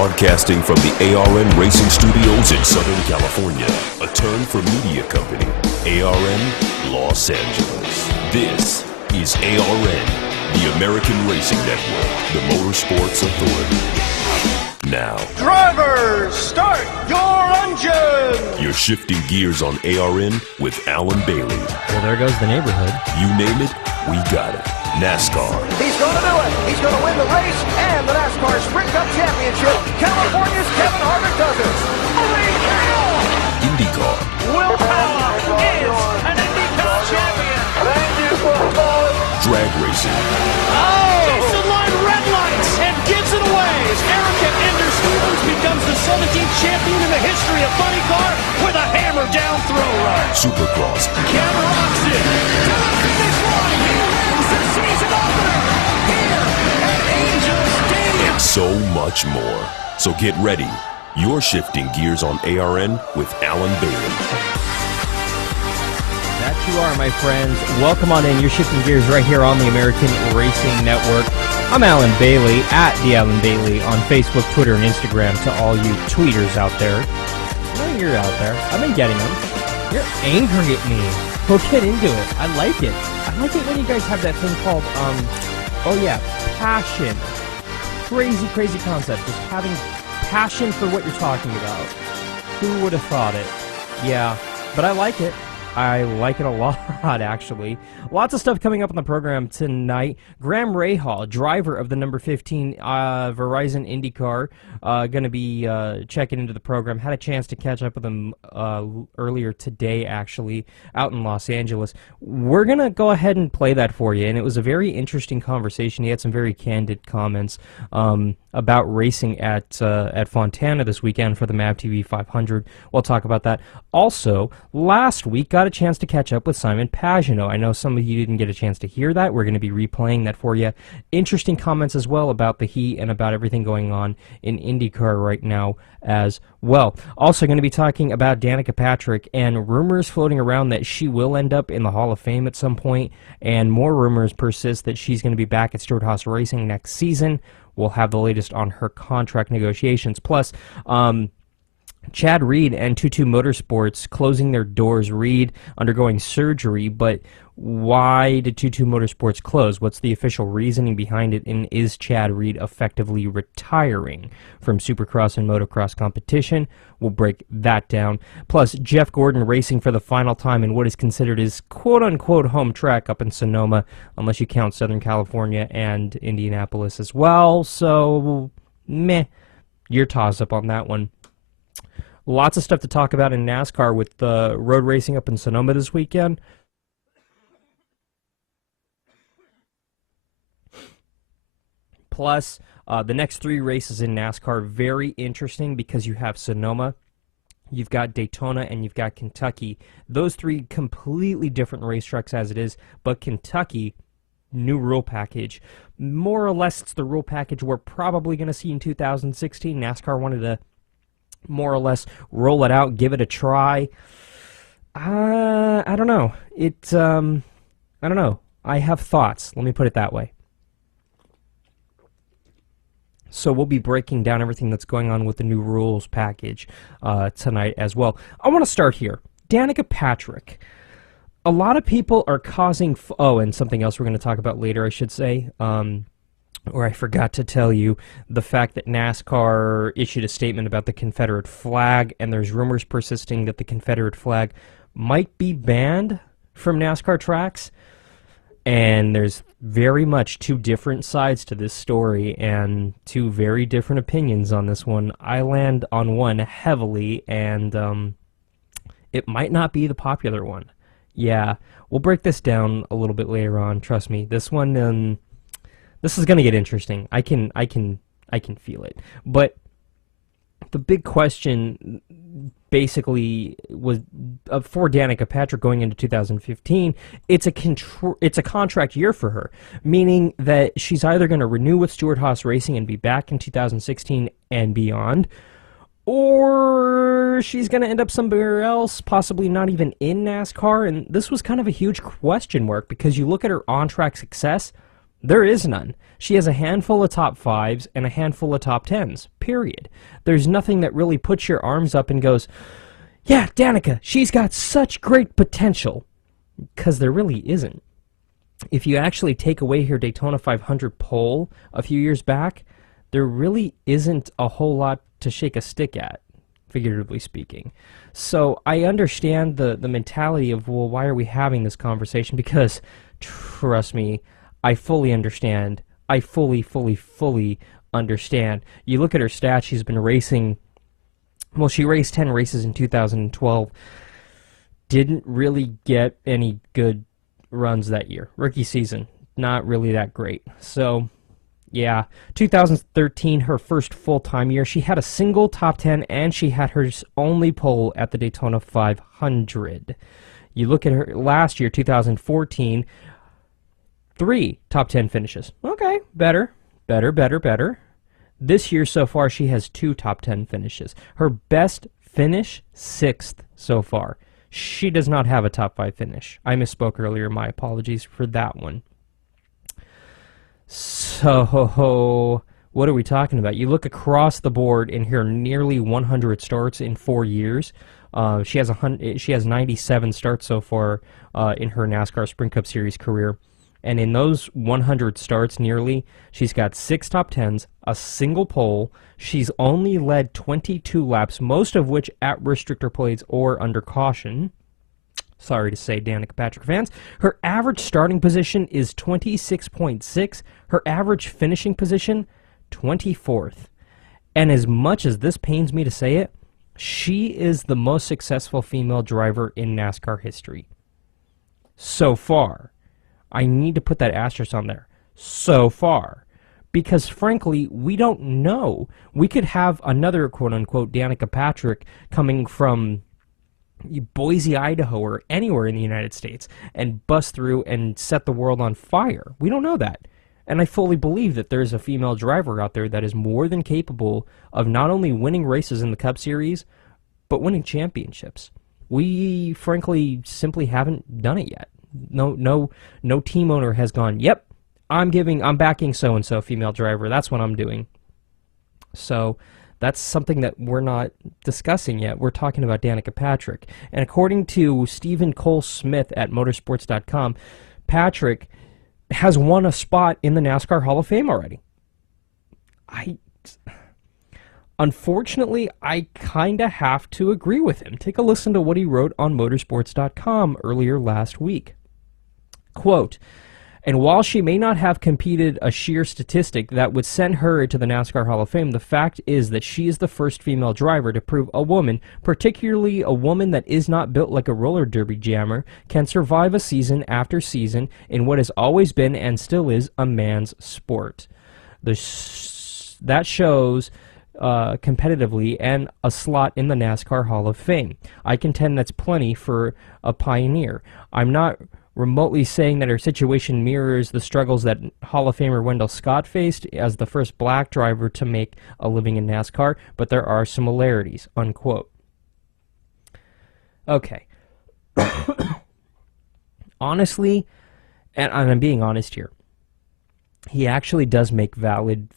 Broadcasting from the ARN Racing Studios in Southern California, a turn for media company, ARN Los Angeles. This is ARN, the American Racing Network, the Motorsports Authority. Now, drivers, start your engine! You're shifting gears on ARN with Alan Bailey. Well, there goes the neighborhood. You name it, we got it. NASCAR. He's going to do it. He's going to win the race and the NASCAR Sprint Cup Championship. California's Kevin Harvick does it. Holy cow! IndyCar. Will Power is an IndyCar champion. Thank you for Drag racing. Jason line red lights and gives it away. Erica Ender Stevens becomes the 17th champion in the history of funny car with a hammer down throw run. Supercross. Cam rocks it to the finish line. He wins the season opener here at Angel Stadium. And so much more. So get ready. You're shifting gears on ARN with Alan Bailey. That you are, my friends. Welcome on in. You're shifting gears right here on the American Racing Network. I'm Alan Bailey, at the Alan Bailey on Facebook, Twitter, and Instagram to all you tweeters out there. I know you're out there. I've been getting them. You're angry at me. We'll get into it. I like it. I like it when you guys have that thing called, passion. Crazy, crazy concept. Just having passion for what you're talking about. Who would have thought it? Yeah, but I like it. I like it a lot, actually. Lots of stuff coming up on the program tonight. Graham Rahal, driver of the number 15 Verizon IndyCar, going to be checking into the program. Had a chance to catch up with him earlier today, actually, out in Los Angeles. We're going to go ahead and play that for you, and it was a very interesting conversation. He had some very candid comments about racing at Fontana this weekend for the MavTV 500. We'll talk about that. Also, last week, got a chance to catch up with Simon Pagenaud. I know some of you didn't get a chance to hear that. We're going to be replaying that for you. Interesting comments as well about the heat and about everything going on in IndyCar right now as well. Also going to be talking about Danica Patrick and rumors floating around that she will end up in the Hall of Fame at some point, and more rumors persist that she's going to be back at Stewart-Haas Racing next season. We'll have the latest on her contract negotiations. Plus, Chad Reed and 22 Motorsports closing their doors. Reed undergoing surgery, but why did 22 Motorsports close? What's the official reasoning behind it? And is Chad Reed effectively retiring from Supercross and Motocross competition? We'll break that down. Plus, Jeff Gordon racing for the final time in what is considered his quote-unquote home track up in Sonoma, unless you count Southern California and Indianapolis as well. So, meh, your toss-up on that one. Lots of stuff to talk about in NASCAR with the road racing up in Sonoma this weekend. Plus, the next three races in NASCAR, very interesting because you have Sonoma, you've got Daytona, and you've got Kentucky. Those three completely different racetracks as it is, but Kentucky, new rule package. More or less, it's the rule package we're probably going to see in 2016. NASCAR wanted to more or less roll it out, give it a try. I don't know. I don't know. I have thoughts. Let me put it that way. So we'll be breaking down everything that's going on with the new rules package tonight as well. I want to start here. Danica Patrick. A lot of people are causing... and something else we're going to talk about later, I should say. Or I forgot to tell you, the fact that NASCAR issued a statement about the Confederate flag, and there's rumors persisting that the Confederate flag might be banned from NASCAR tracks. And there's very much two different sides to this story and two very different opinions on this one. I land on one heavily, and it might not be the popular one. Yeah, we'll break this down a little bit later on. Trust me, this one... this is going to get interesting. I can feel it. But the big question basically was for Danica Patrick going into 2015. It's a contract year for her, meaning that she's either going to renew with Stewart-Haas Racing and be back in 2016 and beyond, or she's going to end up somewhere else, possibly not even in NASCAR. And this was kind of a huge question mark because you look at her on-track success, There is none. She has a handful of top 5s and a handful of top 10s, period. There's nothing that really puts your arms up and goes, yeah, Danica, she's got such great potential. Because there really isn't. If you actually take away her Daytona 500 pole a few years back, there really isn't a whole lot to shake a stick at, figuratively speaking. So I understand the mentality of, well, why are we having this conversation? Because, trust me, I fully understand. I fully understand. You look at her stats, she's been racing, well, she raced 10 races in 2012, didn't really get any good runs that year. Rookie season, not really that great. So, yeah, 2013, her first full-time year, she had a single top 10, and she had her only pole at the Daytona 500. You look at her last year, 2014, 3 top 10 finishes. Okay, better. This year so far, she has 2 top 10 finishes. Her best finish, 6th so far. She does not have a top 5 finish. I misspoke earlier. My apologies for that one. So, what are we talking about? You look across the board in her nearly 100 starts in 4 years. She has 97 starts so far in her NASCAR Sprint Cup Series career. And in those 100 starts nearly, she's got 6 top 10s, a single pole. She's only led 22 laps, most of which at restrictor plates or under caution. Sorry to say, Danica Patrick fans. Her average starting position is 26.6. Her average finishing position, 24th. And as much as this pains me to say it, she is the most successful female driver in NASCAR history. So far. I need to put that asterisk on there. So far. Because, frankly, we don't know. We could have another, quote-unquote, Danica Patrick coming from Boise, Idaho, or anywhere in the United States and bust through and set the world on fire. We don't know that. And I fully believe that there's a female driver out there that is more than capable of not only winning races in the Cup Series, but winning championships. We, frankly, simply haven't done it yet. No team owner has gone, yep, I'm backing so-and-so female driver. That's what I'm doing. So that's something that we're not discussing yet. We're talking about Danica Patrick. And according to Stephen Cole Smith at motorsports.com, Patrick has won a spot in the NASCAR Hall of Fame already. Unfortunately, I kind of have to agree with him. Take a listen to what he wrote on motorsports.com earlier last week. Quote, and while she may not have competed a sheer statistic that would send her to the NASCAR Hall of Fame, the fact is that she is the first female driver to prove a woman, particularly a woman that is not built like a roller derby jammer, can survive a season after season in what has always been and still is a man's sport. That shows competitively and a slot in the NASCAR Hall of Fame. I contend that's plenty for a pioneer. I'm not remotely saying that her situation mirrors the struggles that Hall of Famer Wendell Scott faced as the first black driver to make a living in NASCAR, but there are similarities, unquote. Okay. Honestly, and I'm being honest here, he actually does make valid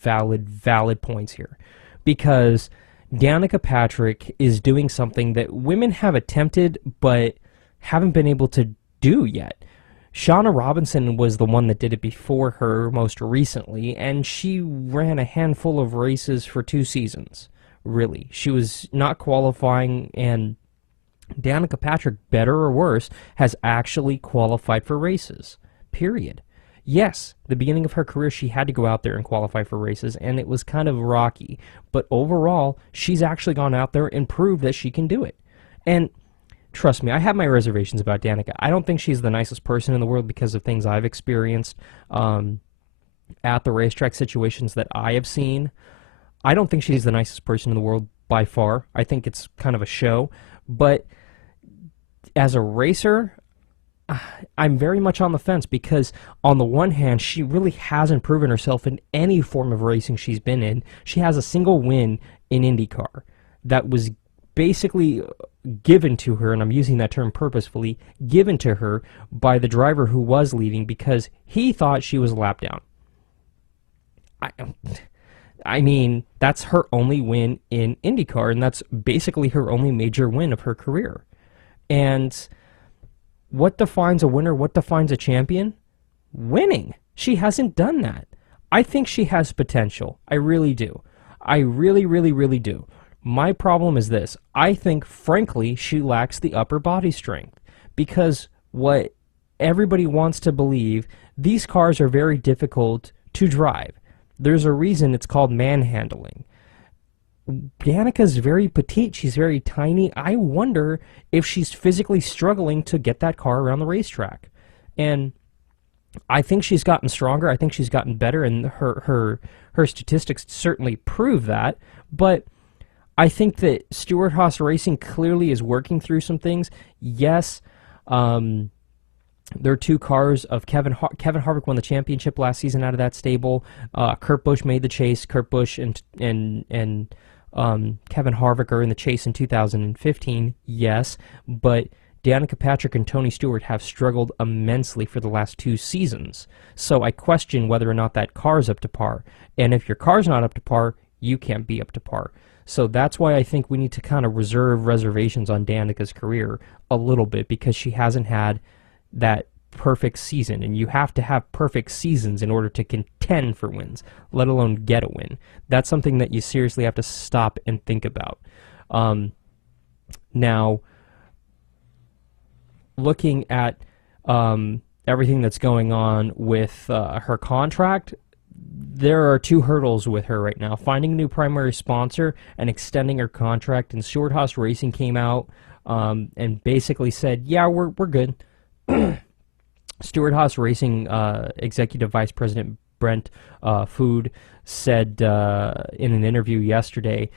points here. Because Danica Patrick is doing something that women have attempted but haven't been able to do yet. Shauna Robinson was the one that did it before her most recently, and she ran a handful of races for 2 seasons, really. She was not qualifying, and Danica Patrick, better or worse, has actually qualified for races, period. Yes, the beginning of her career, she had to go out there and qualify for races, and it was kind of rocky. But overall, she's actually gone out there and proved that she can do it. And trust me, I have my reservations about Danica. I don't think she's the nicest person in the world because of things I've experienced at the racetrack, situations that I have seen. I don't think she's the nicest person in the world by far. I think it's kind of a show. But as a racer, I'm very much on the fence because on the one hand, she really hasn't proven herself in any form of racing she's been in. She has a single win in IndyCar that was basically given to her, and I'm using that term purposefully, given to her by the driver who was leading because he thought she was a lap down. I mean, that's her only win in IndyCar, and that's basically her only major win of her career. And what defines a winner? What defines a champion? Winning. She hasn't done that. I think she has potential. I really do. I really, really, really do. My problem is this. I think, frankly, she lacks the upper body strength. Because what everybody wants to believe, these cars are very difficult to drive. There's a reason it's called manhandling. Danica's very petite. She's very tiny. I wonder if she's physically struggling to get that car around the racetrack. And I think she's gotten stronger. I think she's gotten better, and her statistics certainly prove that. But I think that Stewart-Haas Racing clearly is working through some things. Yes, there are two cars of Kevin Harvick won the championship last season out of that stable. Kurt Busch made the chase. Kurt Busch and Kevin Harvick are in the chase in 2015. Yes, but Danica Patrick and Tony Stewart have struggled immensely for the last 2 seasons. So I question whether or not that car's up to par. And if your car's not up to par, you can't be up to par. So that's why I think we need to kind of reserve reservations on Danica's career a little bit, because she hasn't had that perfect season. And you have to have perfect seasons in order to contend for wins, let alone get a win. That's something that you seriously have to stop and think about. Now, looking at everything that's going on with her contract, there are 2 hurdles with her right now: finding a new primary sponsor and extending her contract. And Stewart-Haas Racing came out and basically said, yeah, we're good. Stewart-Haas Racing Executive Vice President Brent Food said in an interview yesterday,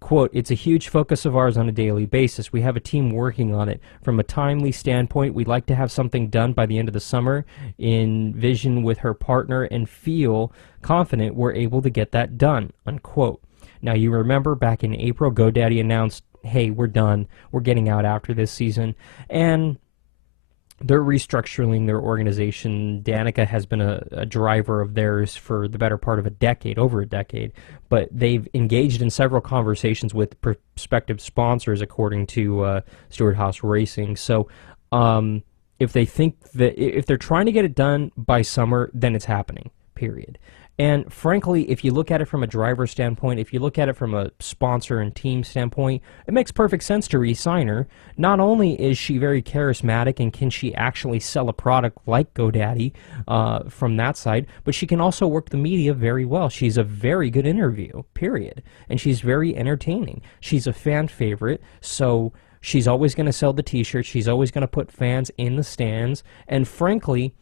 quote, "It's a huge focus of ours on a daily basis. We have a team working on it. From a timely standpoint, we'd like to have something done by the end of the summer, in vision with her partner, and feel confident we're able to get that done," unquote. Now, you remember back in April, GoDaddy announced, hey, we're done. We're getting out after this season. And they're restructuring their organization. Danica has been a driver of theirs for the better part of a decade, over a decade, but they've engaged in several conversations with prospective sponsors, according to Stewart-Haas Racing. So if they think that, if they're trying to get it done by summer, then it's happening, period. And frankly, if you look at it from a driver standpoint, if you look at it from a sponsor and team standpoint, it makes perfect sense to re-sign her. Not only is she very charismatic and can she actually sell a product like GoDaddy from that side, but she can also work the media very well. She's a very good interview, period. And she's very entertaining. She's a fan favorite, so she's always going to sell the t-shirts. She's always going to put fans in the stands. And frankly,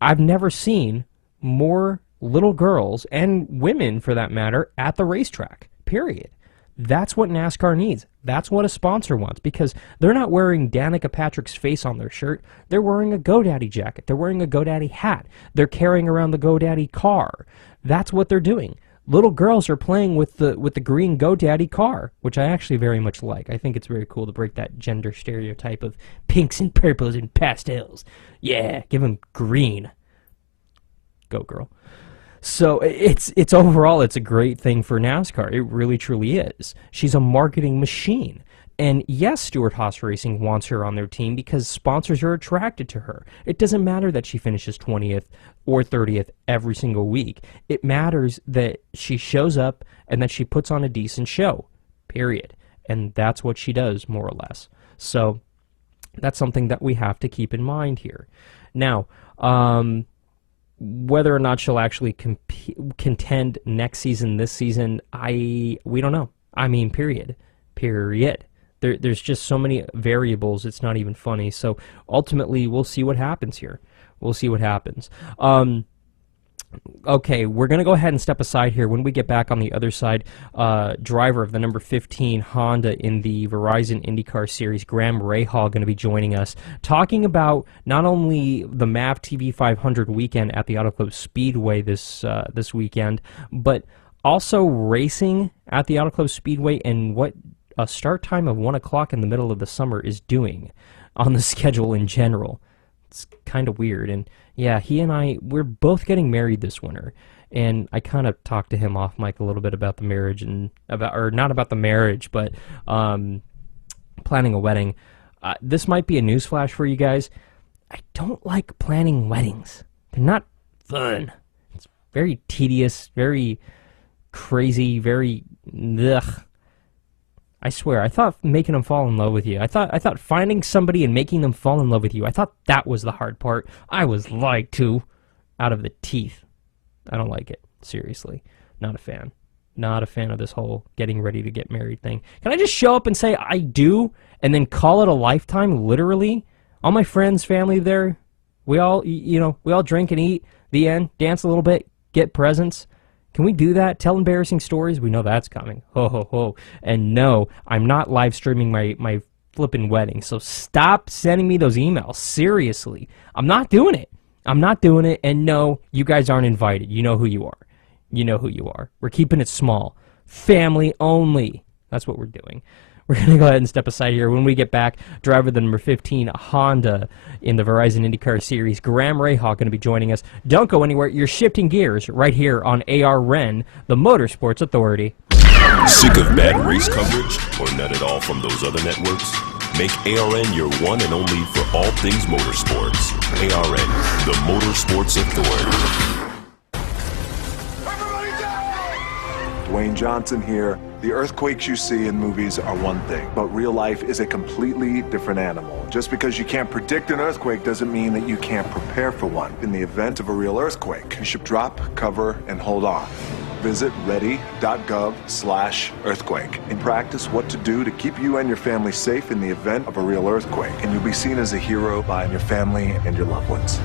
I've never seen more little girls, and women for that matter, at the racetrack, period. That's what NASCAR needs. That's what a sponsor wants, because they're not wearing Danica Patrick's face on their shirt. They're wearing a GoDaddy jacket. They're wearing a GoDaddy hat. They're carrying around the GoDaddy car. That's what they're doing. Little girls are playing with the green GoDaddy car, which I actually very much like. I think it's very cool to break that gender stereotype of pinks and purples and pastels. Yeah, give them green. Go, girl. So it's overall, it's a great thing for NASCAR. It really, truly is. She's a marketing machine. And yes, Stewart-Haas Racing wants her on their team because sponsors are attracted to her. It doesn't matter that she finishes 20th or 30th every single week. It matters that she shows up and that she puts on a decent show, period. And that's what she does, more or less. So that's something that we have to keep in mind here. Now, whether or not she'll actually contend next season, this season, we don't know. I mean, period. There's just so many variables, it's not even funny. So ultimately, we'll see what happens here. We'll see what happens. Okay, we're going to go ahead and step aside here. When we get back on the other side, driver of the number 15 Honda in the Verizon IndyCar Series, Graham Rahal, going to be joining us, talking about not only the MavTV 500 weekend at the Auto Club Speedway this weekend, but also racing at the Auto Club Speedway and what a start time of 1 o'clock in the middle of the summer is doing on the schedule in general. It's kind of weird. And yeah, he and I, we're both getting married this winter. and I kind of talked to him off mic a little bit about the marriage and or not about the marriage, but planning a wedding. This might be a newsflash for you guys. I don't like planning weddings. They're not fun. It's very tedious, very crazy, very ugh. I swear, I thought making them fall in love with you. I thought finding somebody and making them fall in love with you. I thought that was the hard part. I was lied to out of the teeth. I don't like it. Seriously. Not a fan. Not a fan of this whole getting ready to get married thing. Can I just show up and say I do and then call it a lifetime, literally? All my friends, family there, we all, we all drink and eat, the end, dance a little bit, get presents. Can we do that? Tell embarrassing stories? We know that's coming. Ho, ho, ho. And no, I'm not live streaming my flipping wedding, so stop sending me those emails. Seriously. I'm not doing it. I'm not doing it, and no, you guys aren't invited. You know who you are. You know who you are. We're keeping it small. Family only. That's what we're doing. We're going to go ahead and step aside here. When we get back, driver the number 15 Honda in the Verizon IndyCar Series, Graham Rahal, going to be joining us. Don't go anywhere. You're shifting gears right here on ARN, the Motorsports Authority. Sick of bad race coverage or none at all from those other networks? Make ARN your one and only for all things motorsports. ARN, the Motorsports Authority. Dwayne Johnson here. The earthquakes you see in movies are one thing, but real life is a completely different animal. Just because you can't predict an earthquake doesn't mean that you can't prepare for one. In the event of a real earthquake, you should drop, cover, and hold on. Visit ready.gov/earthquake and practice what to do to keep you and your family safe in the event of a real earthquake. And you'll be seen as a hero by your family and your loved ones.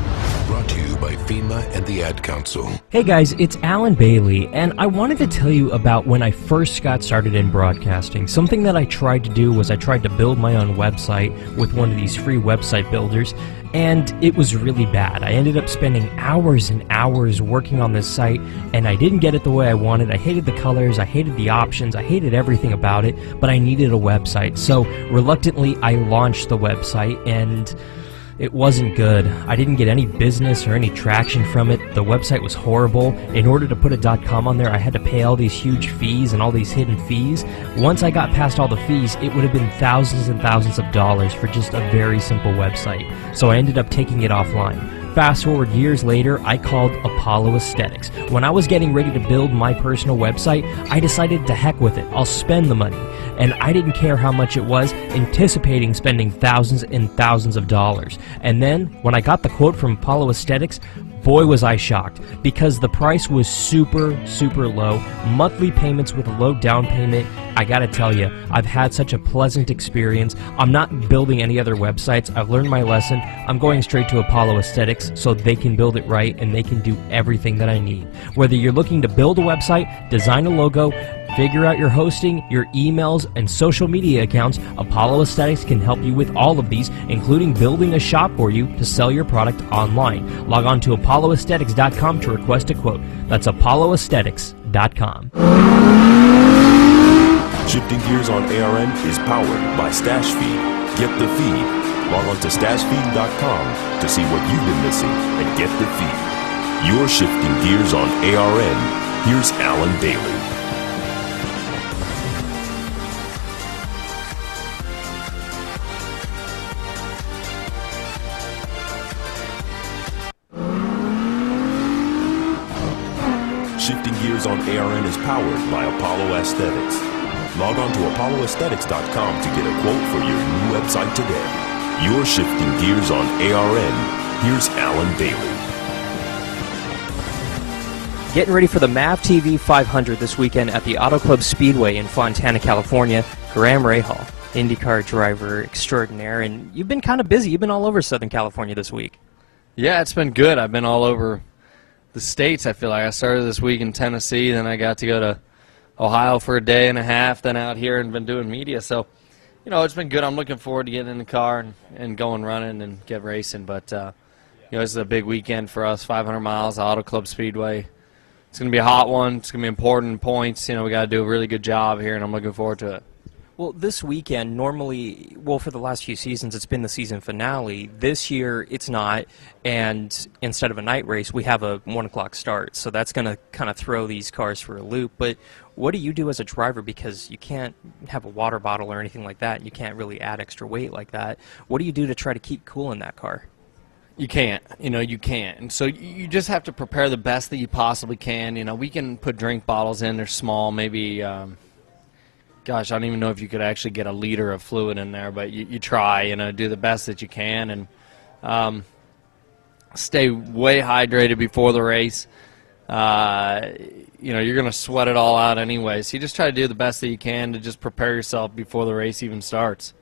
Brought to you by FEMA and the Ad Council. Hey guys, it's Alan Bailey, and I wanted to tell you about when I first got started in broadcasting. Something that I tried to do was I tried to build my own website with one of these free website builders, and it was really bad. I ended up spending hours and hours working on this site, and I didn't get it the way I wanted. I hated the colors, I hated the options, I hated everything about it, but I needed a website. So reluctantly, I launched the website, and it wasn't good. I didn't get any business or any traction from it. The website was horrible. In order to put a .com on there, I had to pay all these huge fees and all these hidden fees. Once I got past all the fees, it would have been thousands and thousands of dollars for just a very simple website. So I ended up taking it offline. Fast forward years later, I called Apollo Aesthetics. When I was getting ready to build my personal website, I decided to heck with it. I'll spend the money. And I didn't care how much it was, anticipating spending thousands and thousands of dollars. And then, when I got the quote from Apollo Aesthetics, boy was I shocked, because the price was super, super low. Monthly payments with a low down payment. I gotta tell you, I've had such a pleasant experience. I'm not building any other websites. I've learned my lesson. I'm going straight to Apollo Aesthetics so they can build it right and they can do everything that I need. Whether you're looking to build a website, design a logo, figure out your hosting, your emails, and social media accounts, Apollo Aesthetics can help you with all of these, including building a shop for you to sell your product online. Log on to apolloaesthetics.com to request a quote. That's apolloaesthetics.com. Shifting Gears on ARN is powered by Stash Feed. Get the feed. Log on to stashfeed.com to see what you've been missing and get the feed. You're shifting gears on ARN. Here's Alan Bailey. Shifting Gears on ARN is powered by Apollo Aesthetics. Log on to apolloaesthetics.com to get a quote for your new website today. You're shifting gears on ARN. Here's Alan Bailey. Getting ready for the MavTV 500 this weekend at the Auto Club Speedway in Fontana, California. Graham Rahal, IndyCar driver extraordinaire, and you've been kind of busy. You've been all over Southern California this week. Yeah, it's been good. I've been all over the states, I feel like. I started this week in Tennessee, then I got to go to Ohio for a day and a half, then out here and been doing media. So, it's been good. I'm looking forward to getting in the car and going running and get racing. But, this is a big weekend for us, 500 miles, Auto Club Speedway. It's going to be a hot one. It's going to be important points. We got to do a really good job here, and I'm looking forward to it. Well, this weekend, normally, well, for the last few seasons, it's been the season finale. This year, it's not, and instead of a night race, we have a 1 o'clock start. So that's going to kind of throw these cars for a loop. But what do you do as a driver? Because you can't have a water bottle or anything like that. You can't really add extra weight like that. What do you do to try to keep cool in that car? You can't. You can't. And so you just have to prepare the best that you possibly can. We can put drink bottles in. They're small, maybe... gosh, I don't even know if you could actually get a liter of fluid in there, but you try, do the best that you can, and stay way hydrated before the race. You're going to sweat it all out anyway, so you just try to do the best that you can to just prepare yourself before the race even starts.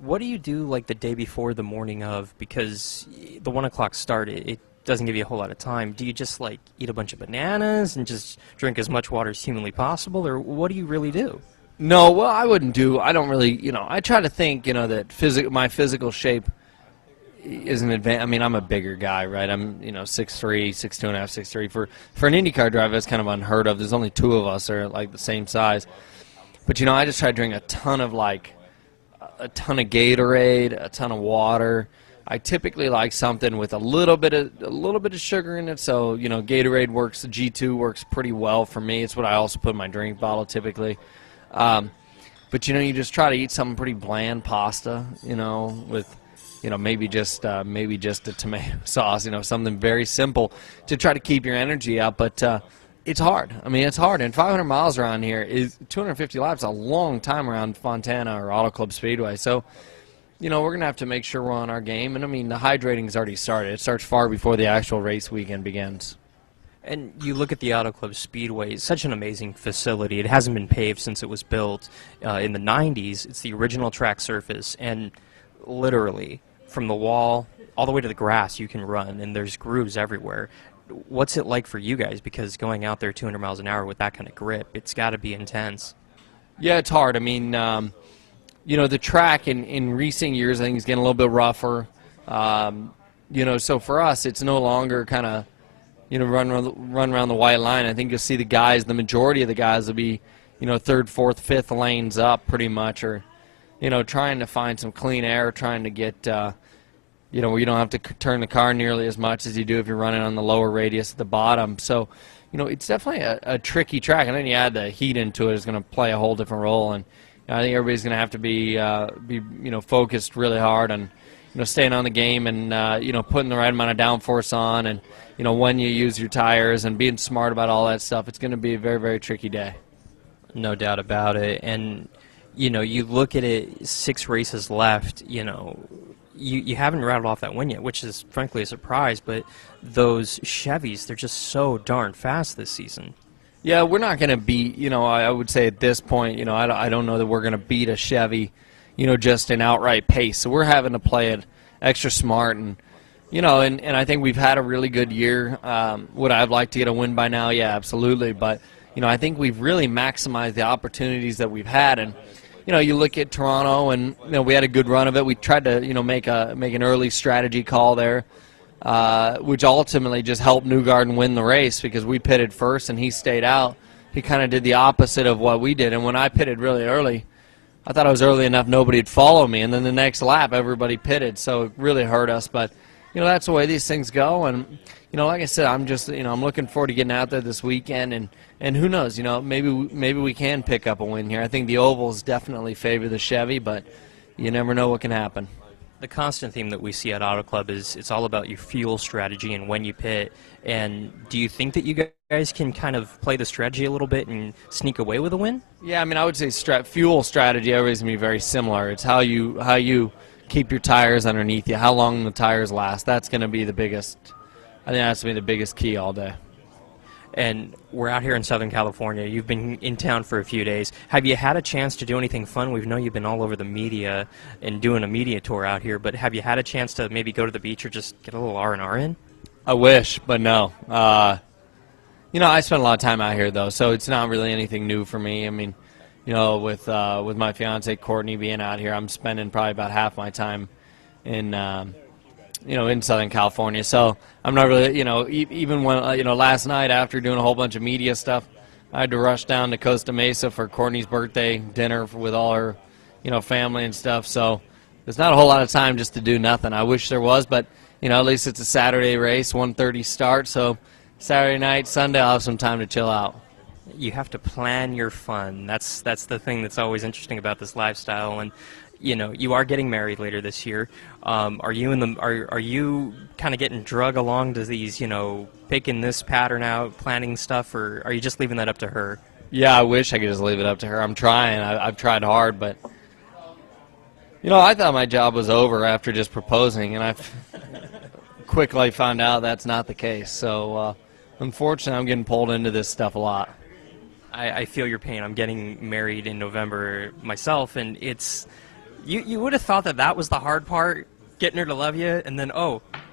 What do you do, like, the day before, the morning of? Because the 1 o'clock start, it doesn't give you a whole lot of time. Do you just, like, eat a bunch of bananas and just drink as much water as humanly possible, or what do you really do? No, well, I don't really, I try to think, that my physical shape is an advantage. I mean, I'm a bigger guy, right? I'm, 6'3", 6'2 and a half, 6'3". For an IndyCar driver, that's kind of unheard of. There's only two of us that are, like, the same size. But, I just try to drink a ton of Gatorade, a ton of water. I typically like something with a little bit of sugar in it. So, Gatorade works, the G2 works pretty well for me. It's what I also put in my drink bottle typically. But you just try to eat something pretty bland, pasta, with, maybe just a tomato sauce, something very simple to try to keep your energy up. But it's hard. I mean, it's hard. And 500 miles around here is 250 laps, a long time around Fontana or Auto Club Speedway. So, we're going to have to make sure we're on our game. And, I mean, the hydrating's already started. It starts far before the actual race weekend begins. And you look at the Auto Club Speedway, it's such an amazing facility. It hasn't been paved since it was built in the 90s. It's the original track surface, and literally from the wall all the way to the grass you can run, and there's grooves everywhere. What's it like for you guys? Because going out there 200 miles an hour with that kind of grip, it's got to be intense. Yeah, it's hard. I mean, the track in recent years I think is getting a little bit rougher. So for us, it's no longer kind of run around the white line. I think you'll see the majority of the guys will be, third, fourth, fifth lanes up pretty much, or, trying to find some clean air, trying to get, where you don't have to turn the car nearly as much as you do if you're running on the lower radius at the bottom. So, it's definitely a tricky track, and then you add the heat into it is going to play a whole different role. And I think everybody's going to have to be focused really hard on, staying on the game and, putting the right amount of downforce on, and, when you use your tires and being smart about all that stuff. It's going to be a very, very tricky day. No doubt about it. And, you look at it, 6 races left, you haven't rattled off that win yet, which is frankly a surprise, but those Chevys, they're just so darn fast this season. Yeah, we're not going to beat, I would say at this point, I don't know that we're going to beat a Chevy, just in outright pace. So we're having to play it extra smart, and, and I think we've had a really good year. Would I have liked to get a win by now? Yeah, absolutely. But, I think we've really maximized the opportunities that we've had. And, you look at Toronto, and, we had a good run of it. We tried to, make an early strategy call there, which ultimately just helped Newgarden win the race because we pitted first and he stayed out. He kind of did the opposite of what we did. And when I pitted really early, I thought I was early enough nobody would follow me. And then the next lap, everybody pitted. So it really hurt us. But, that's the way these things go. And, like I said, I'm just, I'm looking forward to getting out there this weekend. And who knows, maybe we can pick up a win here. I think the ovals definitely favor the Chevy, but you never know what can happen. The constant theme that we see at Auto Club is it's all about your fuel strategy and when you pit. And do you think that you guys can kind of play the strategy a little bit and sneak away with a win? Yeah, I mean, I would say fuel strategy always going to be very similar. It's how you keep your tires underneath you, how long the tires last. That's going to be the biggest. I think that's going to be the biggest key all day. And we're out here in Southern California. You've been in town for a few days. Have you had a chance to do anything fun? We know you've been all over the media and doing a media tour out here, but have you had a chance to maybe go to the beach or just get a little R&R in? I wish, but no. I spent a lot of time out here, though, so it's not really anything new for me. I mean, with my fiance Courtney being out here, I'm spending probably about half my time in in Southern California. So I'm not really, even when, last night after doing a whole bunch of media stuff, I had to rush down to Costa Mesa for Courtney's birthday dinner with all her family and stuff. So there's not a whole lot of time just to do nothing. I wish there was, but at least it's a Saturday race, 1:30 start. So Saturday night, Sunday, I'll have some time to chill out. You have to plan your fun. That's the thing that's always interesting about this lifestyle. And you are getting married later this year. Are you kind of getting drug along to these, picking this pattern out, planning stuff, or are you just leaving that up to her? Yeah, I wish I could just leave it up to her. I'm trying. I've tried hard, but I thought my job was over after just proposing, and I've quickly found out that's not the case. So unfortunately, I'm getting pulled into this stuff a lot. I feel your pain. I'm getting married in November myself, and it's you would have thought that was the hard part, getting her to love you, and then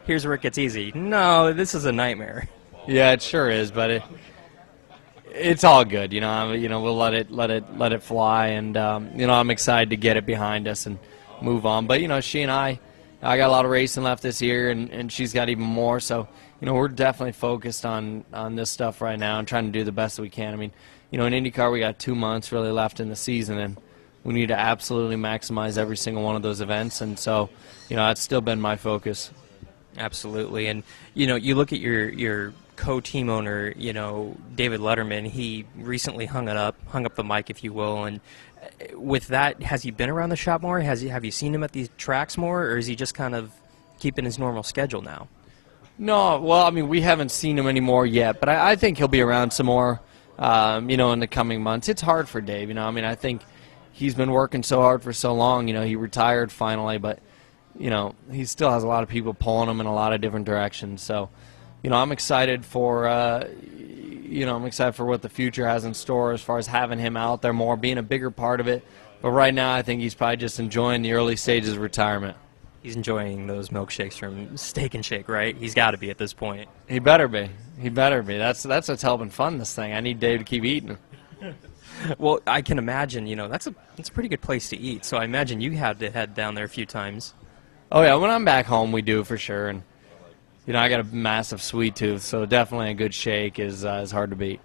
here's where it gets easy. No, this is a nightmare. Yeah, it sure is, but it's all good. We'll let it fly, and I'm excited to get it behind us and move on. But she and I got a lot of racing left this year, and she's got even more. So we're definitely focused on this stuff right now and trying to do the best that we can. I mean, in IndyCar we got 2 months really left in the season, and we need to absolutely maximize every single one of those events. And so that's still been my focus. Absolutely. And you look at your co-team owner, David Letterman. He recently hung up the mic, if you will. And with that, has he been around the shop more? Have you seen him at these tracks more, or is he just kind of keeping his normal schedule now? No, well, I mean, we haven't seen him anymore yet, but I think he'll be around some more, in the coming months. It's hard for Dave, I think he's been working so hard for so long. He retired finally, but, he still has a lot of people pulling him in a lot of different directions. So, I'm excited for, what the future has in store as far as having him out there more, being a bigger part of it. But right now, I think he's probably just enjoying the early stages of retirement. He's enjoying those milkshakes from Steak and Shake, right? He's got to be at this point. He better be. He better be. That's what's helping fund this thing. I need Dave to keep eating. Well, I can imagine, that's a pretty good place to eat. So I imagine you had to head down there a few times. Oh, yeah. When I'm back home, we do for sure. And, I got a massive sweet tooth, so definitely a good shake is hard to beat.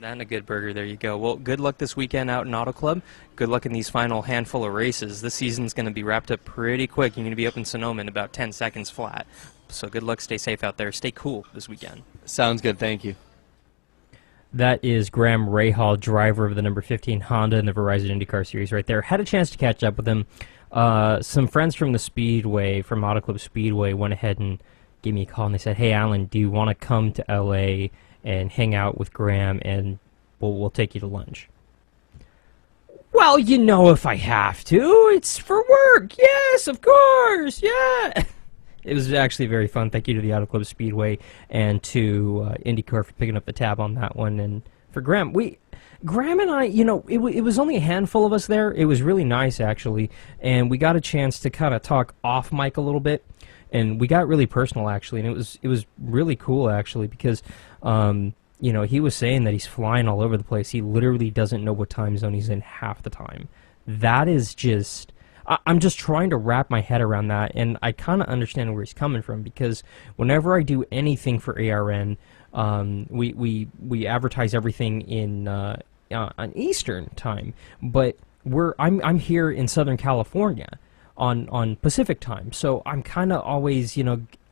And a good burger, there you go. Well, good luck this weekend out in Auto Club. Good luck in these final handful of races. This season's going to be wrapped up pretty quick. You're going to be up in Sonoma in about 10 seconds flat. So good luck, stay safe out there. Stay cool this weekend. Sounds good, thank you. That is Graham Rahal, driver of the number 15 Honda in the Verizon IndyCar Series right there. Had a chance to catch up with him. Some friends from the Speedway, from Auto Club Speedway, went ahead and gave me a call, and they said, hey, Alan, do you want to come to L.A. and hang out with Graham, and we'll take you to lunch? Well, if I have to. It's for work. Yes, of course. Yeah. It was actually very fun. Thank you to the Auto Club Speedway and to IndyCar for picking up the tab on that one. And for Graham, Graham and I, it was only a handful of us there. It was really nice, actually. And we got a chance to kind of talk off mic a little bit. And we got really personal, actually. And it was really cool, actually, because he was saying that he's flying all over the place. He literally doesn't know what time zone he's in half the time. That is just... I'm just trying to wrap my head around that, and I kind of understand where he's coming from, because whenever I do anything for ARN, we advertise everything in on Eastern time, but I'm here in Southern California on Pacific time, so I'm kind of always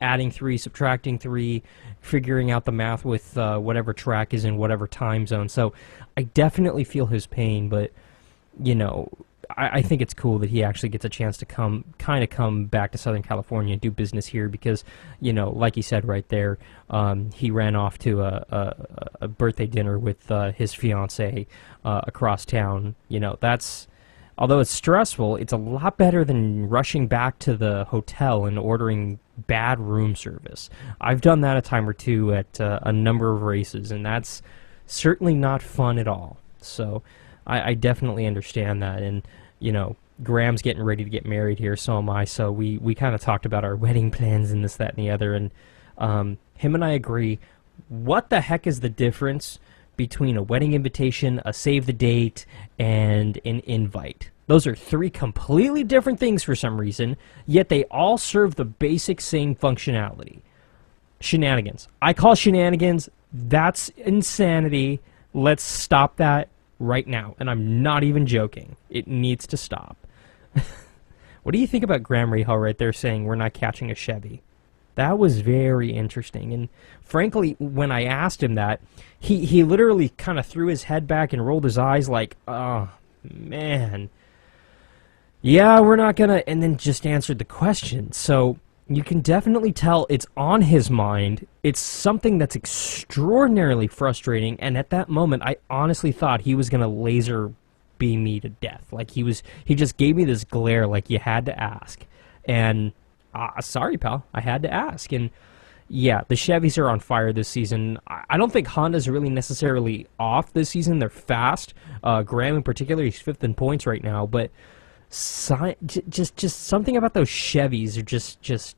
adding 3, subtracting 3, figuring out the math with whatever track is in whatever time zone. So I definitely feel his pain, but I think it's cool that he actually gets a chance to come back to Southern California and do business here, because like he said right there, he ran off to a birthday dinner with his fiance across town. That's, although it's stressful, it's a lot better than rushing back to the hotel and ordering bad room service. I've done that a time or two at a number of races, and that's certainly not fun at all. So I definitely understand that. And Graham's getting ready to get married here, so am I. So we kind of talked about our wedding plans and this, that, and the other. And him and I agree. What the heck is the difference between a wedding invitation, a save the date, and an invite? Those are 3 completely different things for some reason, yet they all serve the basic same functionality. Shenanigans. I call shenanigans. That's insanity. Let's stop that right now, and I'm not even joking. It needs to stop. What do you think about Graham Rahal right there saying we're not catching a Chevy? That was very interesting. And frankly, when I asked him that, he literally kind of threw his head back and rolled his eyes like, oh, man. Yeah, we're not going to, and then just answered the question. So you can definitely tell it's on his mind. It's something that's extraordinarily frustrating. And at that moment, I honestly thought he was going to laser beam me to death. Like he just gave me this glare like you had to ask. And sorry, pal, I had to ask. And yeah, the Chevys are on fire this season. I don't think Honda's really necessarily off this season. They're fast. Graham in particular, he's 5th in points right now. But just something about those Chevys are just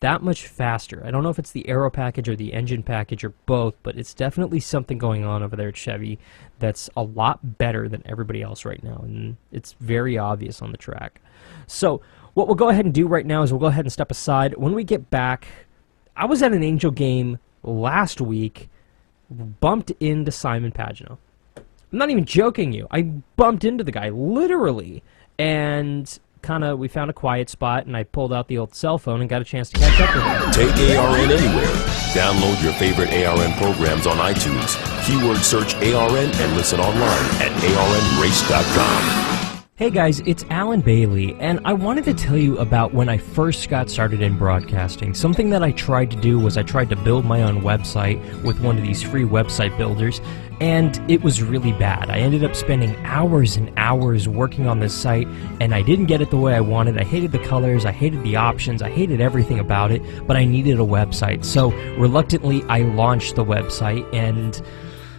that much faster. I don't know if it's the aero package or the engine package or both, but it's definitely something going on over there at Chevy that's a lot better than everybody else right now, and it's very obvious on the track. So what we'll go ahead and do right now is we'll go ahead and step aside. When we get back, I was at an Angel game last week, bumped into Simon Pagenaud. I'm not even joking you. I bumped into the guy, literally, and we found a quiet spot, and I pulled out the old cell phone and got a chance to catch up with him. Take ARN anywhere. Download your favorite ARN programs on iTunes. Keyword search ARN and listen online at arnrace.com. Hey guys, it's Alan Bailey, and I wanted to tell you about when I first got started in broadcasting. Something that I tried to do was I tried to build my own website with one of these free website builders, and it was really bad. I ended up spending hours and hours working on this site, and I didn't get it the way I wanted. I hated the colors, I hated the options, I hated everything about it, but I needed a website. So reluctantly, I launched the website, and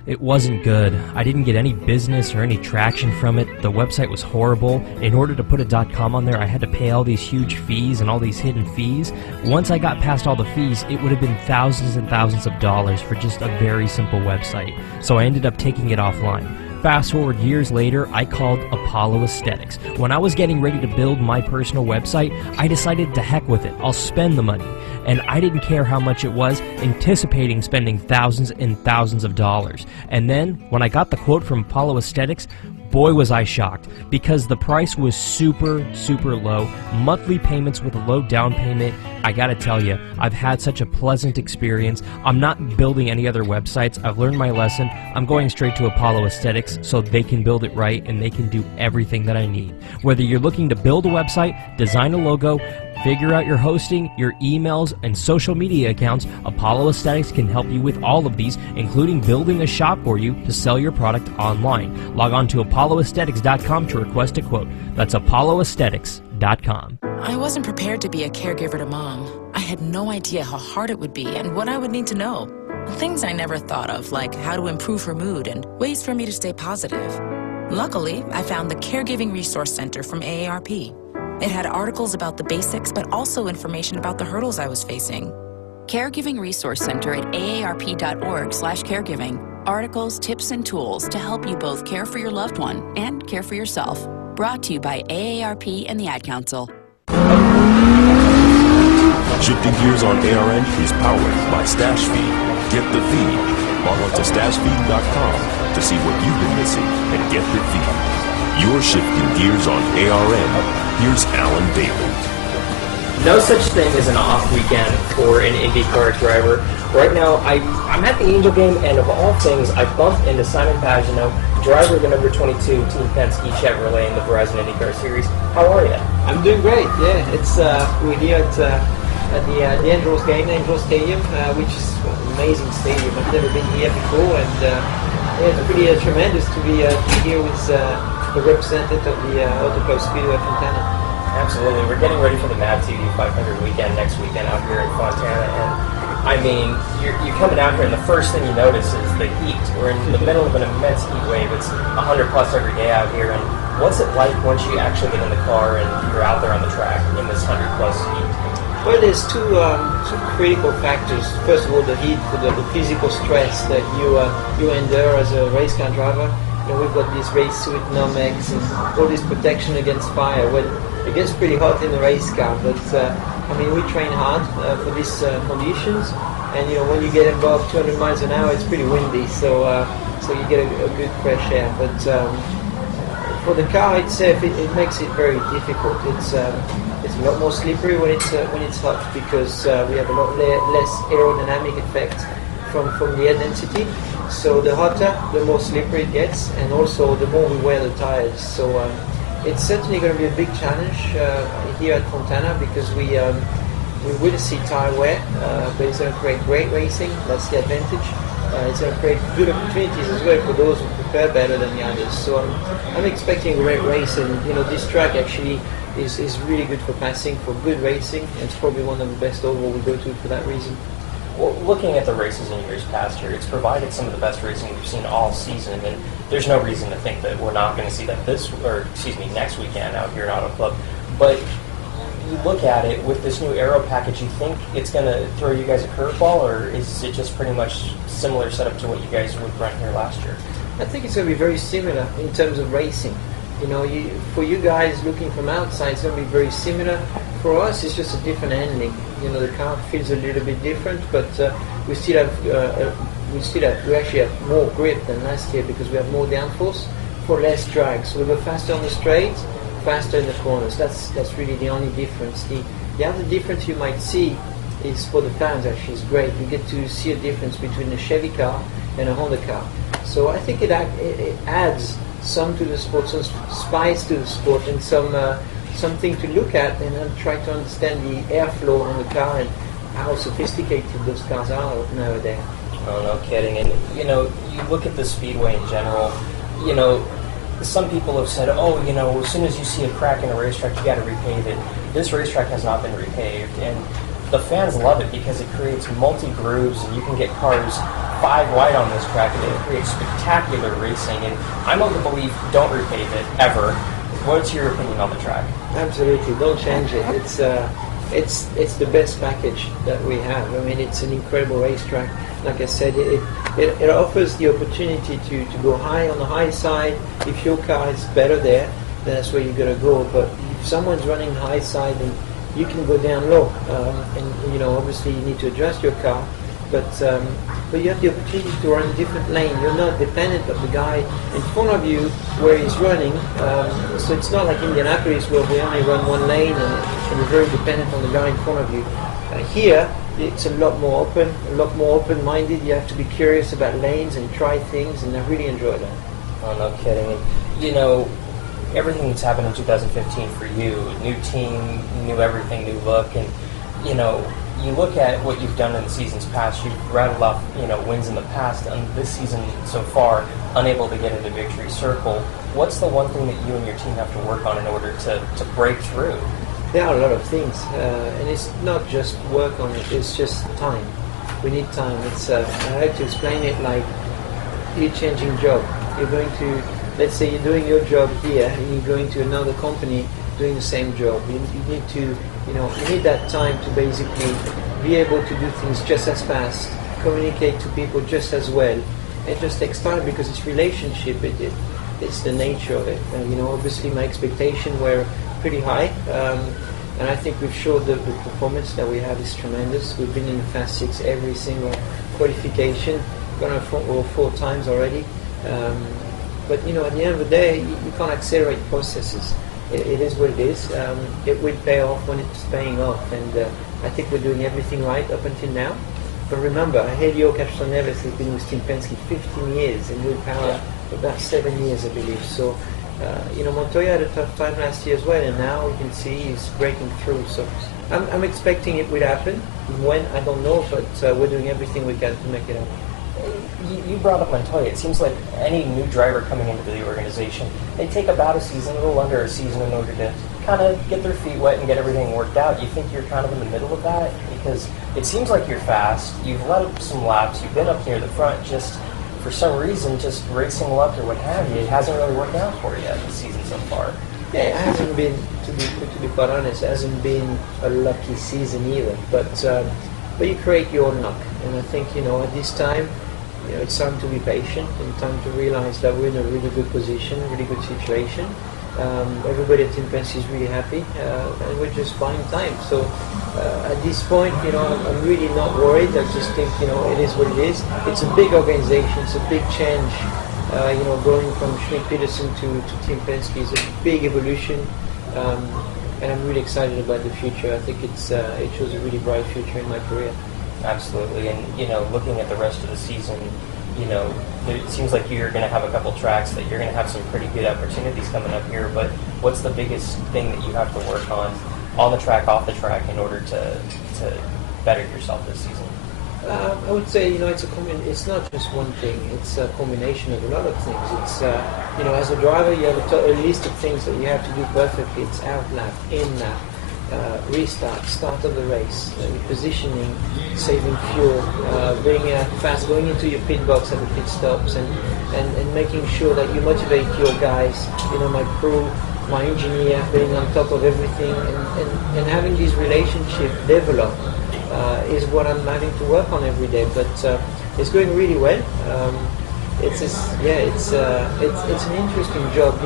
it wasn't good. I didn't get any business or any traction from it. The website was horrible. In order to put a .com on there, I had to pay all these huge fees and all these hidden fees. Once I got past all the fees, it would have been thousands and thousands of dollars for just a very simple website. So I ended up taking it offline. Fast forward years later, I called Apollo Aesthetics. When I was getting ready to build my personal website, I decided to heck with it. I'll spend the money. And I didn't care how much it was, anticipating spending thousands and thousands of dollars. And then, when I got the quote from Apollo Aesthetics, boy was I shocked, because the price was super, super low. Monthly payments with a low down payment. I gotta tell you, I've had such a pleasant experience. I'm not building any other websites. I've learned my lesson. I'm going straight to Apollo Aesthetics so they can build it right and they can do everything that I need. Whether you're looking to build a website, design a logo, figure out your hosting, your emails, and social media accounts, Apollo Aesthetics can help you with all of these, including building a shop for you to sell your product online. Log on to apolloaesthetics.com to request a quote. That's apolloaesthetics.com. I wasn't prepared to be a caregiver to Mom. I had no idea how hard it would be and what I would need to know. Things I never thought of, like how to improve her mood and ways for me to stay positive. Luckily, I found the Caregiving Resource Center from AARP. It had articles about the basics, but also information about the hurdles I was facing. Caregiving Resource Center at aarp.org/caregiving. Articles, tips, and tools to help you both care for your loved one and care for yourself. Brought to you by AARP and the Ad Council. Shifting Gears on ARN is powered by Stash Feed. Get the feed. Log on to stashfeed.com to see what you've been missing and get the feed. You're shifting gears on ARN. Here's Alan Bailey. No such thing as an off weekend for an IndyCar driver. Right now, I'm at the Angel game, and of all things, I bumped into Simon Pagenaud, driver of the number 22 Team Penske Chevrolet in the Verizon IndyCar Series. How are you? I'm doing great. Yeah, it's we're here at the Angels game, the Angels Stadium, which is an amazing stadium. I've never been here before, and it's pretty tremendous to be here with the representative of the Auto Club Speedway Fontana. Absolutely. We're getting ready for the MavTV 500 weekend next weekend out here in Fontana, and I mean, you're coming out here, and the first thing you notice is the heat. We're in the middle of an immense heat wave. It's 100 plus every day out here, and what's it like once you actually get in the car and you're out there on the track in this 100 plus heat? Well, there's two critical factors. First of all, the heat, the physical stress that you endure as a race car driver. You know, we've got this race suit, Nomex, and all this protection against fire. Well, it gets pretty hot in the race car, but I mean, we train hard for these conditions, and you know, when you get above 200 miles an hour, it's pretty windy, so you get a good fresh air. But For the car itself, it makes it very difficult. It's a lot more slippery when it's hot because we have a lot less aerodynamic effect from the air density. So the hotter, the more slippery it gets, and also the more we wear the tires. So it's certainly going to be a big challenge here at Fontana because we will see tire wear, but it's going to create great racing. That's the advantage. It's going to create good opportunities as well for those who prepare better than the others. So I'm expecting a great race, and this track actually is really good for passing, for good racing. It's probably one of the best oval we go to for that reason. Well, looking at the races in years past here, it's provided some of the best racing we've seen all season, and there's no reason to think that we're not going to see that next weekend out here at Auto Club. But you look at it with this new aero package, you think it's going to throw you guys a curveball, or is it just pretty much similar setup to what you guys would run here last year? I think it's going to be very similar in terms of racing. For you guys looking from outside, it's going to be very similar. For us, it's just a different handling. The car feels a little bit different, but we actually have more grip than last year because we have more downforce for less drag. So we go faster on the straight, faster in the corners. That's really the only difference. The other difference you might see is for the fans. Actually, is great. You get to see a difference between a Chevy car and a Honda car. So I think it adds some to the sport, some spice to the sport, and something to look at and then try to understand the airflow on the car and how sophisticated those cars are nowadays. Oh, no kidding. And you look at the speedway in general. Some people have said, as soon as you see a crack in a racetrack, you got to repave it. This racetrack has not been repaved, and the fans love it because it creates multi-grooves, and you can get cars 5 wide on this track, and it creates spectacular racing. And I'm of the belief, don't repave it ever. What's your opinion on the track? Absolutely, don't change it. It's the best package that we have. I mean, it's an incredible racetrack. Like I said, it offers the opportunity to go high on the high side. If your car is better there, then that's where you're going to go. But if someone's running high side, then you can go down low. And obviously you need to adjust your car. But you have the opportunity to run a different lane. You're not dependent on the guy in front of you where he's running. So it's not like Indianapolis where we only run one lane and you're very dependent on the guy in front of you. Here, it's a lot more open-minded. You have to be curious about lanes and try things, and I really enjoy that. Oh, no kidding. Everything that's happened in 2015 for you, new team, new everything, new look, and you look at what you've done in the seasons past. You've rattled off, wins in the past, and this season so far, unable to get into victory circle. What's the one thing that you and your team have to work on in order to break through? There are a lot of things, and it's not just work on it. It's just time. We need time. I like to explain it like you're changing job. You're going to, let's say, you're doing your job here, and you're going to another company doing the same job. You need to. You need that time to basically be able to do things just as fast, communicate to people just as well. It just takes time because it's relationship. It's the nature of it. Obviously my expectations were pretty high, and I think we've showed the performance that we have is tremendous. We've been in the Fast 6 every single qualification, gone on front row 4 times already. But at the end of the day, you can't accelerate processes. It is what it is. It will pay off when it's paying off, and I think we're doing everything right up until now. But remember, Helio Castroneves has been with Team Penske 15 years, and Will Power about 7 years, I believe. So, Montoya had a tough time last year as well, and now you can see he's breaking through. So, I'm expecting it will happen. When, I don't know, but we're doing everything we can to make it happen. You brought up Montoya. It seems like any new driver coming into the organization, they take about a season, a little under a season, in order to kind of get their feet wet and get everything worked out. You think you're kind of in the middle of that? Because it seems like you're fast. You've led up some laps. You've been up near the front. Just for some reason, just racing luck or what have you, it hasn't really worked out for you this season so far. Yeah, it hasn't been, to be quite honest, it hasn't been a lucky season either. But you create your own luck, and I think at this time. It's time to be patient and time to realize that we're in a really good position, a really good situation. Everybody at Team Penske is really happy, and we're just buying time. So at this point, I'm really not worried. I just think, it is what it is. It's a big organization. It's a big change Going from Schmidt-Peterson to Tim Penske is a big evolution, and I'm really excited about the future. I think it shows a really bright future in my career. Absolutely, and looking at the rest of the season, it seems like you're going to have a couple tracks that you're going to have some pretty good opportunities coming up here. But what's the biggest thing that you have to work on the track, off the track, in order to better yourself this season? I would say, it's not just one thing. It's a combination of a lot of things. It's, as a driver, you have a list of things that you have to do perfectly. It's out lap, in lap, restart, start of the race, positioning, saving fuel, being fast, going into your pit box at the pit stops, and making sure that you motivate your guys, my crew, my engineer, being on top of everything, and having this relationship develop. Is what I'm having to work on every day, but it's going really well. It's an interesting job.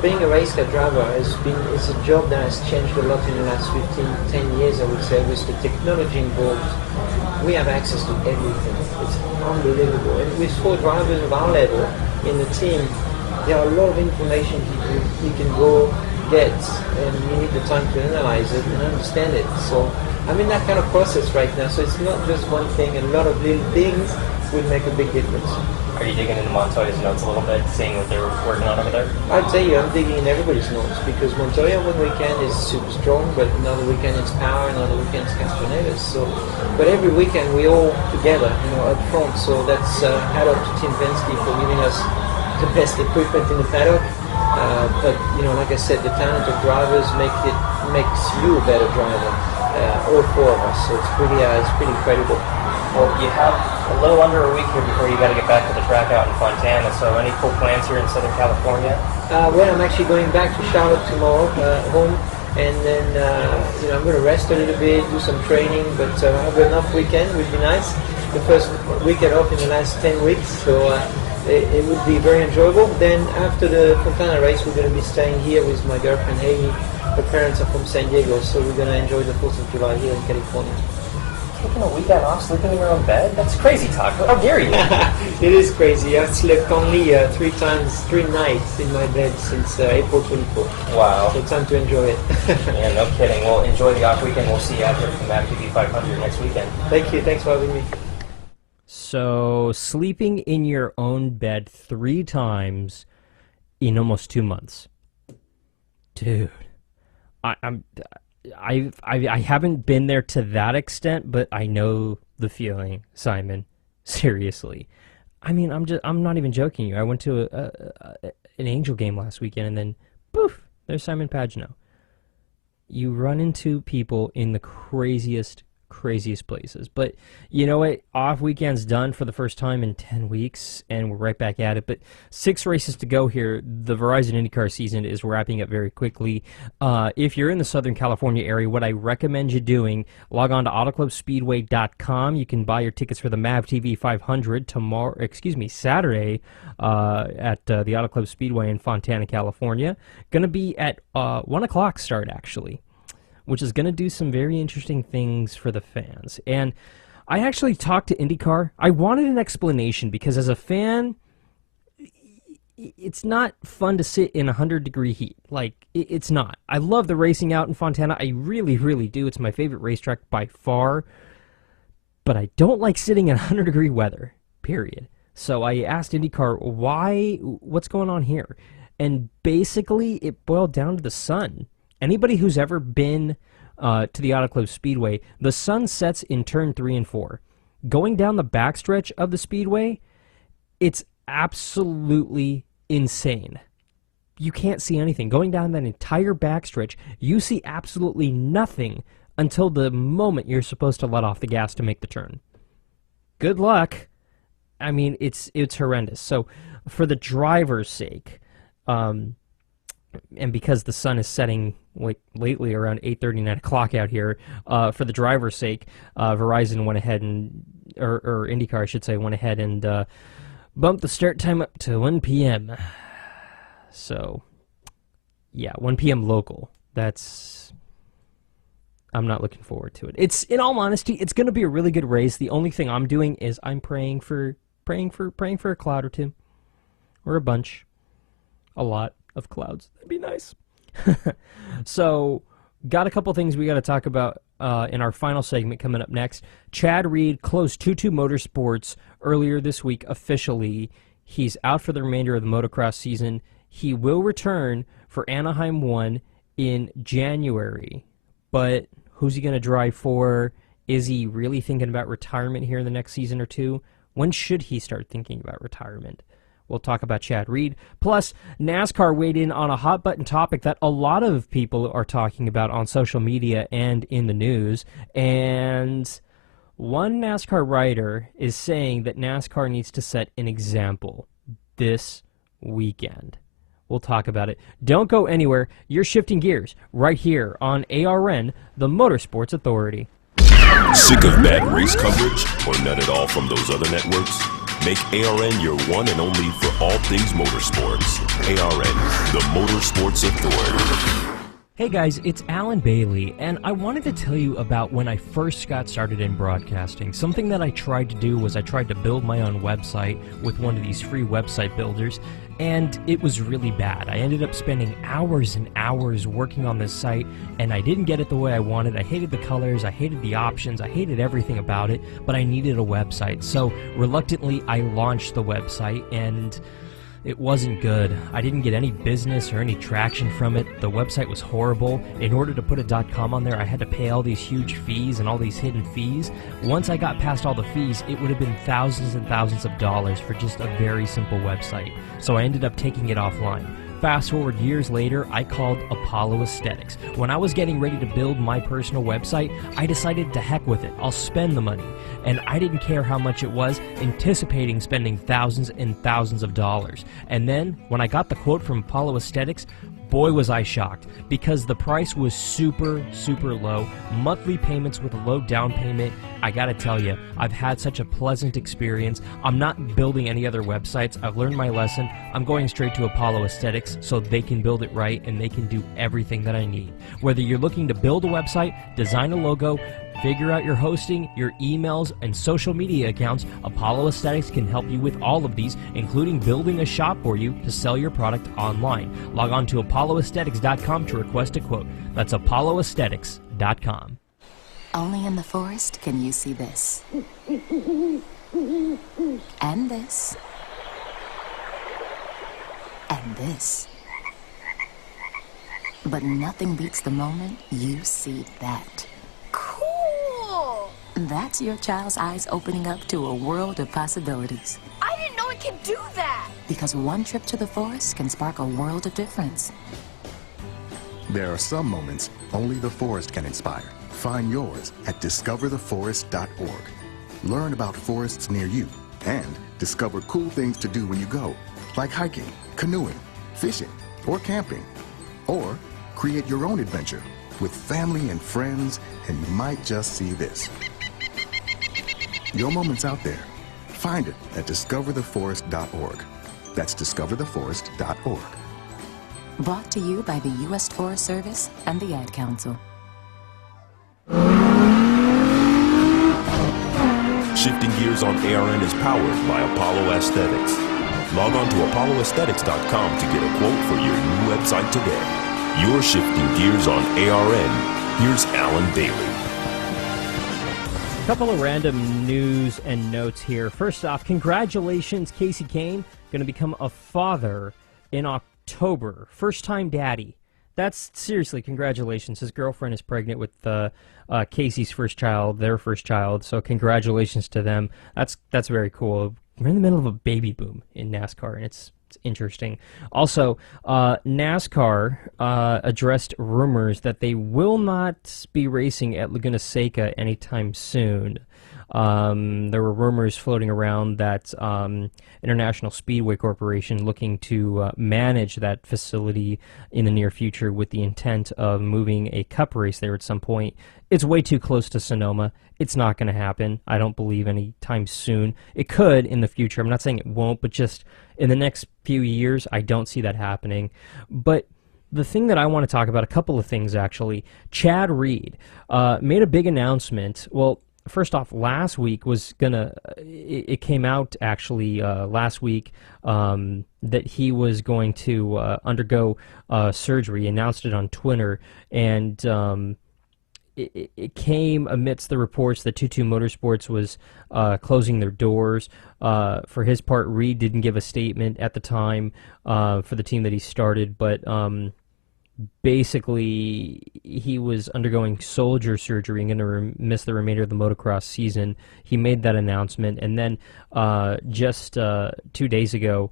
Being a race car driver is a job that has changed a lot in the last 10 years, I would say, with the technology involved. We have access to everything. It's unbelievable. And with 4 drivers of our level in the team, there are a lot of information you can go get, and you need the time to analyze it and understand it. So I'm in that kind of process right now, so it's not just one thing. A lot of little things will make a big difference. Are you digging into Montoya's notes a little bit, seeing what they're working on over there? I'd tell you, I'm digging in everybody's notes, because Montoya one weekend is super strong, but another weekend it's Power, another weekend it's Castroneves. So, but every weekend we all together, up front. So that's hat up to Tim Penske for giving us the best equipment in the paddock. But like I said, the talent of drivers makes you a better driver. All 4 of us, so it's pretty incredible. Well, you have a little under a week here before you got to get back to the track out in Fontana. So, any cool plans here in Southern California? Well, I'm actually going back to Charlotte tomorrow, home, and then I'm going to rest a little bit, do some training, but have enough weekend would be nice. The first weekend off in the last 10 weeks, so it would be very enjoyable. Then after the Fontana race, we're going to be staying here with my girlfriend Haley. Her parents are from San Diego, so we're going to enjoy the 4th of July here in California. Taking a weekend off, sleeping in your own bed? That's crazy talk. How dare you? It is crazy. I've slept only 3 nights in my bed since April 24th. Wow. So time to enjoy it. Yeah, no kidding. Well, enjoy the off weekend. We'll see you out here from MavTV 500 next weekend. Thank you. Thanks for having me. So, sleeping in your own bed 3 times in almost 2 months. Dude. I haven't been there to that extent, but I know the feeling, Simon. Seriously. I mean, I'm not even joking you. I went to an Angel game last weekend, and then, poof, there's Simon Pagenaud. You run into people in the craziest places. But you know what? Off weekend's done for the first time in 10 weeks, and we're right back at it. But 6 races to go here. The Verizon IndyCar season is wrapping up very quickly. If you're in the Southern California area, what I recommend you doing, log on to AutoClubSpeedway.com. You can buy your tickets for the MavTV 500 Saturday at the Auto Club Speedway in Fontana, California. Going to be at 1 o'clock start, actually, which is going to do some very interesting things for the fans. And I actually talked to IndyCar. I wanted an explanation because as a fan, it's not fun to sit in 100-degree heat. Like, it's not. I love the racing out in Fontana. I really, really do. It's my favorite racetrack by far. But I don't like sitting in 100-degree weather, period. So I asked IndyCar, what's going on here? And basically, it boiled down to the sun. Anybody who's ever been to the Auto Club Speedway, the sun sets in turn 3 and 4. Going down the backstretch of the Speedway, it's absolutely insane. You can't see anything. Going down that entire backstretch, you see absolutely nothing until the moment you're supposed to let off the gas to make the turn. Good luck. I mean, it's horrendous. So, for the driver's sake, and because the sun is setting like lately around 8:30, 9 o'clock out here, for the driver's sake, Verizon went ahead and, or IndyCar, I should say, went ahead and bumped the start time up to 1 p.m. So, yeah, 1 p.m. local. I'm not looking forward to it. It's, in all honesty, it's going to be a really good race. The only thing I'm doing is I'm praying for a cloud or two. or a lot of clouds. That'd be nice. So, got a couple things we got to talk about in our final segment coming up next. Chad Reed closed 2-2 Motorsports earlier this week officially. He's out for the remainder of the motocross season. He will return for Anaheim 1 in January. But who's he going to drive for? Is he really thinking about retirement here in the next season or two? When should he start thinking about retirement? We'll talk about Chad Reed. Plus, NASCAR weighed in on a hot-button topic that a lot of people are talking about on social media and in the news. And one NASCAR writer is saying that NASCAR needs to set an example this weekend. We'll talk about it. Don't go anywhere. You're shifting gears right here on ARN, the Motorsports Authority. Sick of bad race coverage or none at all from those other networks? Make ARN your one and only for all things motorsports. ARN, the Motorsports Authority. Hey guys, it's Alan Bailey, and I wanted to tell you about when I first got started in broadcasting. Something that I tried to do was I tried to build my own website with one of these free website builders, and it was really bad. I ended up spending hours and hours working on this site, and I didn't get it the way I wanted. I hated the colors, I hated the options, I hated everything about it, but I needed a website. So reluctantly, I launched the website, and it wasn't good. I didn't get any business or any traction from it. The website was horrible. In order to put a .com on there, I had to pay all these huge fees and all these hidden fees. Once I got past all the fees, it would have been thousands and thousands of dollars for just a very simple website. So I ended up taking it offline. Fast forward years later, I called Apollo Aesthetics. When I was getting ready to build my personal website, I decided to heck with it. I'll spend the money. And I didn't care how much it was, anticipating spending thousands and thousands of dollars. And then, when I got the quote from Apollo Aesthetics, boy was I shocked, because the price was super, super low. Monthly payments with a low down payment. I gotta tell you, I've had such a pleasant experience. I'm not building any other websites. I've learned my lesson. I'm going straight to Apollo Aesthetics so they can build it right and they can do everything that I need. Whether you're looking to build a website, design a logo, figure out your hosting, your emails, and social media accounts, Apollo Aesthetics can help you with all of these, including building a shop for you to sell your product online. Log on to apolloaesthetics.com to request a quote. That's apolloaesthetics.com. Only in the forest can you see this. And this. And this. But nothing beats the moment you see that. Cool! That's your child's eyes opening up to a world of possibilities. I didn't know it could do that! Because one trip to the forest can spark a world of difference. There are some moments only the forest can inspire. Find yours at discovertheforest.org. Learn about forests near you and discover cool things to do when you go, like hiking, canoeing, fishing, or camping. Or create your own adventure with family and friends, and you might just see this. Your moment's out there. Find it at discovertheforest.org. That's discovertheforest.org. Brought to you by the U.S. Forest Service and the Ad Council. Shifting Gears on ARN is powered by Apollo Aesthetics. Log on to apolloaesthetics.com to get a quote for your new website today. You're shifting gears on ARN. Here's Alan Bailey. A couple of random news and notes here. First off, congratulations, Casey Kane, going to become a father in October. First-time daddy. That's seriously, congratulations. His girlfriend is pregnant with Casey's first child, their first child. So congratulations to them. That's very cool. We're in the middle of a baby boom in NASCAR, and it's interesting. Also, NASCAR addressed rumors that they will not be racing at Laguna Seca anytime soon. There were rumors floating around that International Speedway Corporation looking to manage that facility in the near future with the intent of moving a cup race there at some point. It's way too close to Sonoma. It's not going to happen. I don't believe anytime soon. It could in the future. I'm not saying it won't, but just in the next few years, I don't see that happening. But the thing that I want to talk about, a couple of things actually. Chad Reed made a big announcement. Well, first off, last week was gonna. It came out actually last week that he was going to undergo surgery. He announced it on Twitter, and it came amidst the reports that 22 Motorsports was closing their doors. For his part, Reed didn't give a statement at the time for the team that he started, but basically he was undergoing shoulder surgery and going to miss the remainder of the motocross season. He made that announcement, and then just 2 days ago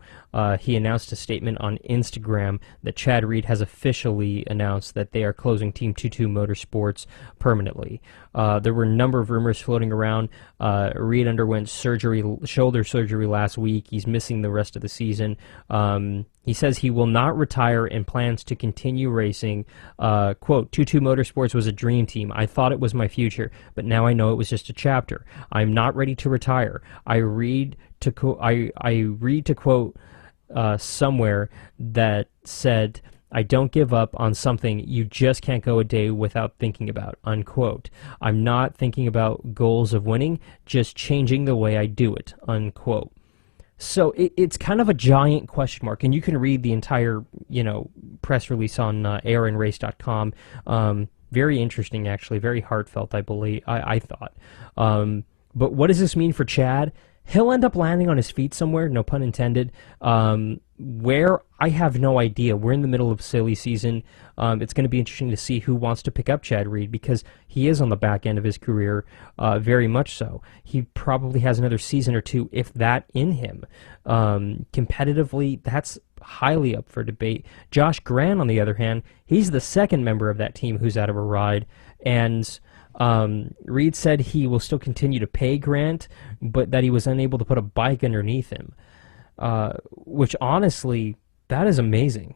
he announced a statement on Instagram that Chad Reed has officially announced that they are closing Team 22 Motorsports permanently. There were a number of rumors floating around. Reed underwent shoulder surgery last week. He's missing the rest of the season. He says he will not retire and plans to continue racing. Quote, 22 Motorsports was a dream team. I thought it was my future, but now I know it was just a chapter. I'm not ready to retire. I read to quote somewhere that said, I don't give up on something you just can't go a day without thinking about, unquote. I'm not thinking about goals of winning, just changing the way I do it, unquote. So it's kind of a giant question mark, and you can read the entire, press release on arnrace.com. Very interesting, actually, very heartfelt, I believe. I thought. But what does this mean for Chad? He'll end up landing on his feet somewhere, no pun intended. Where, I have no idea. We're in the middle of silly season. It's going to be interesting to see who wants to pick up Chad Reed, because he is on the back end of his career, very much so. He probably has another season or two, if that, in him. Competitively, that's highly up for debate. Josh Grant, on the other hand, he's the second member of that team who's out of a ride, and Reed said he will still continue to pay Grant, but that he was unable to put a bike underneath him, which honestly, that is amazing.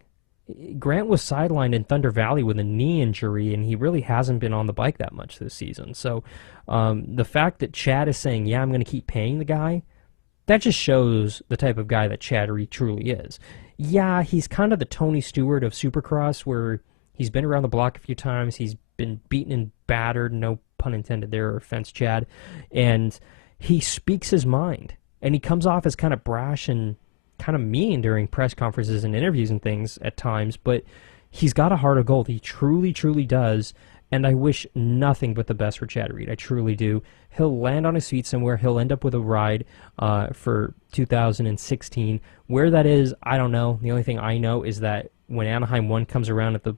Grant was sidelined in Thunder Valley with a knee injury, and he really hasn't been on the bike that much this season. So the fact that Chad is saying, yeah, I'm going to keep paying the guy, that just shows the type of guy that Chad Reed truly is. Yeah, he's kind of the Tony Stewart of Supercross, where he's been around the block a few times, he's been beaten and battered, no pun intended there, offense, Chad, and he speaks his mind, and he comes off as kind of brash and kind of mean during press conferences and interviews and things at times, but he's got a heart of gold. He truly, truly does, and I wish nothing but the best for Chad Reed. I truly do. He'll land on his feet somewhere. He'll end up with a ride for 2016. Where that is, I don't know. The only thing I know is that when Anaheim 1 comes around at the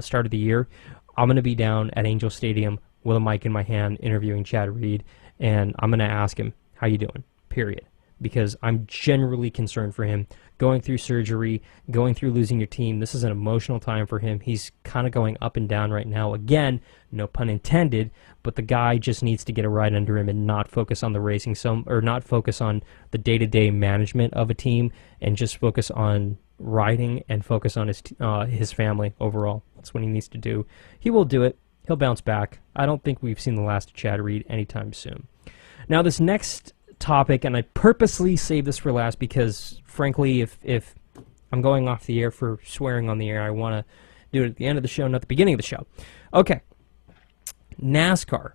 start of the year, I'm going to be down at Angel Stadium with a mic in my hand interviewing Chad Reed, and I'm going to ask him, how you doing, period. Because I'm generally concerned for him. Going through surgery, going through losing your team, this is an emotional time for him. He's kind of going up and down right now. Again, no pun intended, but the guy just needs to get a ride under him and not focus on the racing, or not focus on the day-to-day management of a team, and just focus on riding and focus on his family overall. That's what he needs to do. He will do it. He'll bounce back. I don't think we've seen the last of Chad Reed anytime soon. Now, this next topic, and I purposely saved this for last because, frankly, if I'm going off the air for swearing on the air, I want to do it at the end of the show, not the beginning of the show. Okay. NASCAR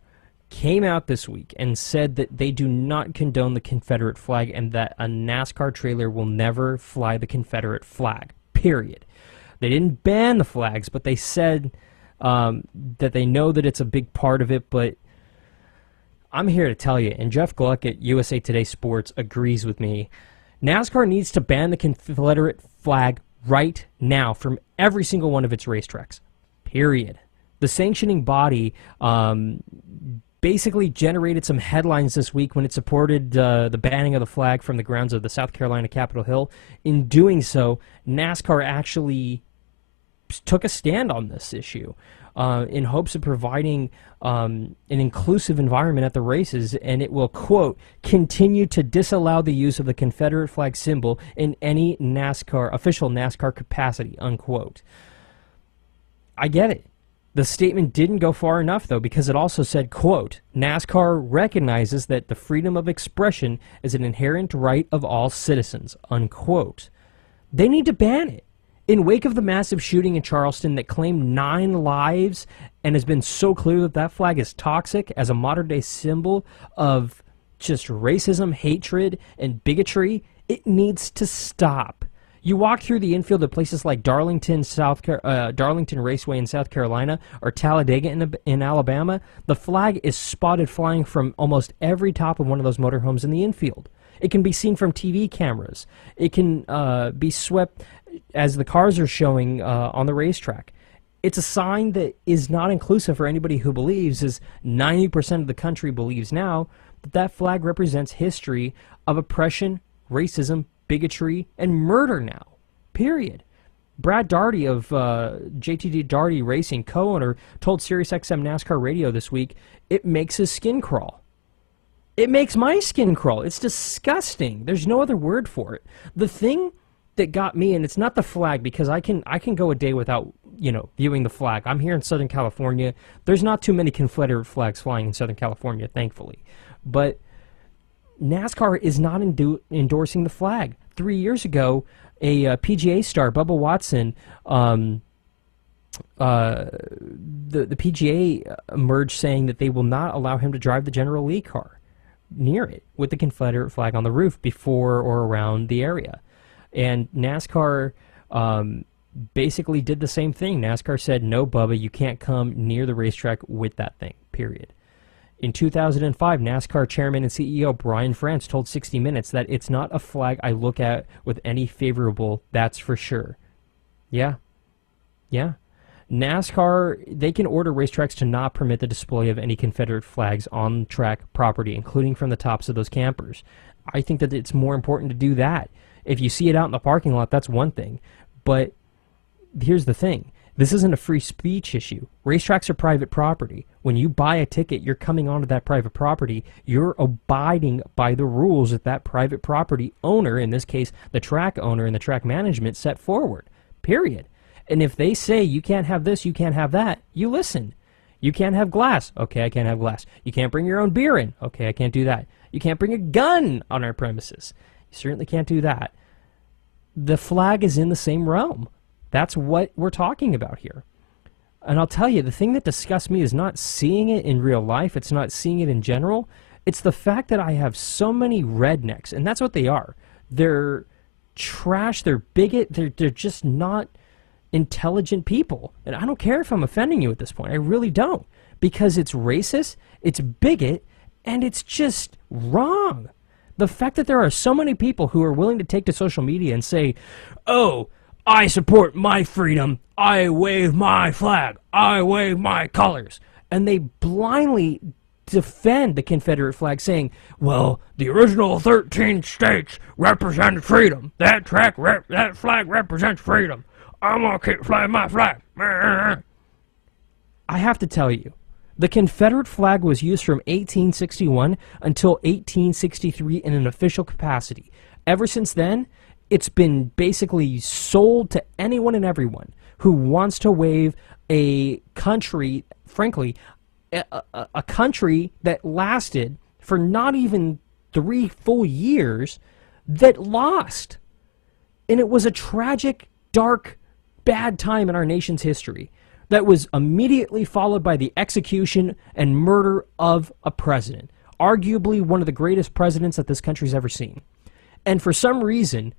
came out this week and said that they do not condone the Confederate flag and that a NASCAR trailer will never fly the Confederate flag, period. They didn't ban the flags, but they said that they know that it's a big part of it, but I'm here to tell you, and Jeff Gluck at USA Today Sports agrees with me, NASCAR needs to ban the Confederate flag right now from every single one of its racetracks, period. The sanctioning body basically generated some headlines this week when it supported the banning of the flag from the grounds of the South Carolina Capitol Hill. In doing so, NASCAR actually took a stand on this issue in hopes of providing an inclusive environment at the races, and it will, quote, continue to disallow the use of the Confederate flag symbol in any official NASCAR capacity, unquote. I get it. The statement didn't go far enough, though, because it also said, quote, NASCAR recognizes that the freedom of expression is an inherent right of all citizens, unquote. They need to ban it. In wake of the massive shooting in Charleston that claimed 9 lives and has been so clear that that flag is toxic as a modern-day symbol of just racism, hatred, and bigotry, it needs to stop. You walk through the infield of places like Darlington Raceway in South Carolina or Talladega in Alabama, the flag is spotted flying from almost every top of one of those motorhomes in the infield. It can be seen from TV cameras. It can be swept as the cars are showing on the racetrack. It's a sign that is not inclusive for anybody who believes, as 90% of the country believes now, that that flag represents history of oppression, racism, bigotry, and murder now. Period. Brad Daugherty of JTD Daugherty Racing, co-owner, told SiriusXM NASCAR Radio this week, it makes his skin crawl. It makes my skin crawl. It's disgusting. There's no other word for it. The thing that got me, and it's not the flag, because I can go a day without, viewing the flag. I'm here in Southern California. There's not too many Confederate flags flying in Southern California, thankfully. But NASCAR is not endorsing the flag. 3 years ago, a PGA star, Bubba Watson, the PGA emerged saying that they will not allow him to drive the General Lee car near it with the Confederate flag on the roof before or around the area. And NASCAR basically did the same thing. NASCAR said, no, Bubba, you can't come near the racetrack with that thing, period. In 2005, NASCAR chairman and CEO Brian France told 60 Minutes that it's not a flag I look at with any favorable, that's for sure. Yeah. NASCAR, they can order racetracks to not permit the display of any Confederate flags on track property, including from the tops of those campers. I think that it's more important to do that. If you see it out in the parking lot, that's one thing. But here's the thing. This isn't a free speech issue. Racetracks are private property. When you buy a ticket, you're coming onto that private property. You're abiding by the rules that that private property owner, in this case, the track owner and the track management, set forward. Period. And if they say you can't have this, you can't have that, you listen. You can't have glass. Okay, I can't have glass. You can't bring your own beer in. Okay, I can't do that. You can't bring a gun on our premises. You certainly can't do that. The flag is in the same realm. That's what we're talking about here. And I'll tell you, the thing that disgusts me is not seeing it in real life. It's not seeing it in general. It's the fact that I have so many rednecks, and that's what they are. They're trash. They're bigot. They're just not intelligent people. And I don't care if I'm offending you at this point. I really don't. Because it's racist, it's bigot, and it's just wrong. The fact that there are so many people who are willing to take to social media and say, oh, I support my freedom, I wave my flag, I wave my colors, and they blindly defend the Confederate flag, saying, well, the original 13 states represent freedom. That flag represents freedom. I'm going to keep flying my flag. I have to tell you, the Confederate flag was used from 1861 until 1863 in an official capacity. Ever since then, it's been basically sold to anyone and everyone who wants to wave a country, frankly, a country that lasted for not even 3 full years, that lost. And it was a tragic, dark, bad time in our nation's history that was immediately followed by the execution and murder of a president, arguably one of the greatest presidents that this country's ever seen. And for some reason,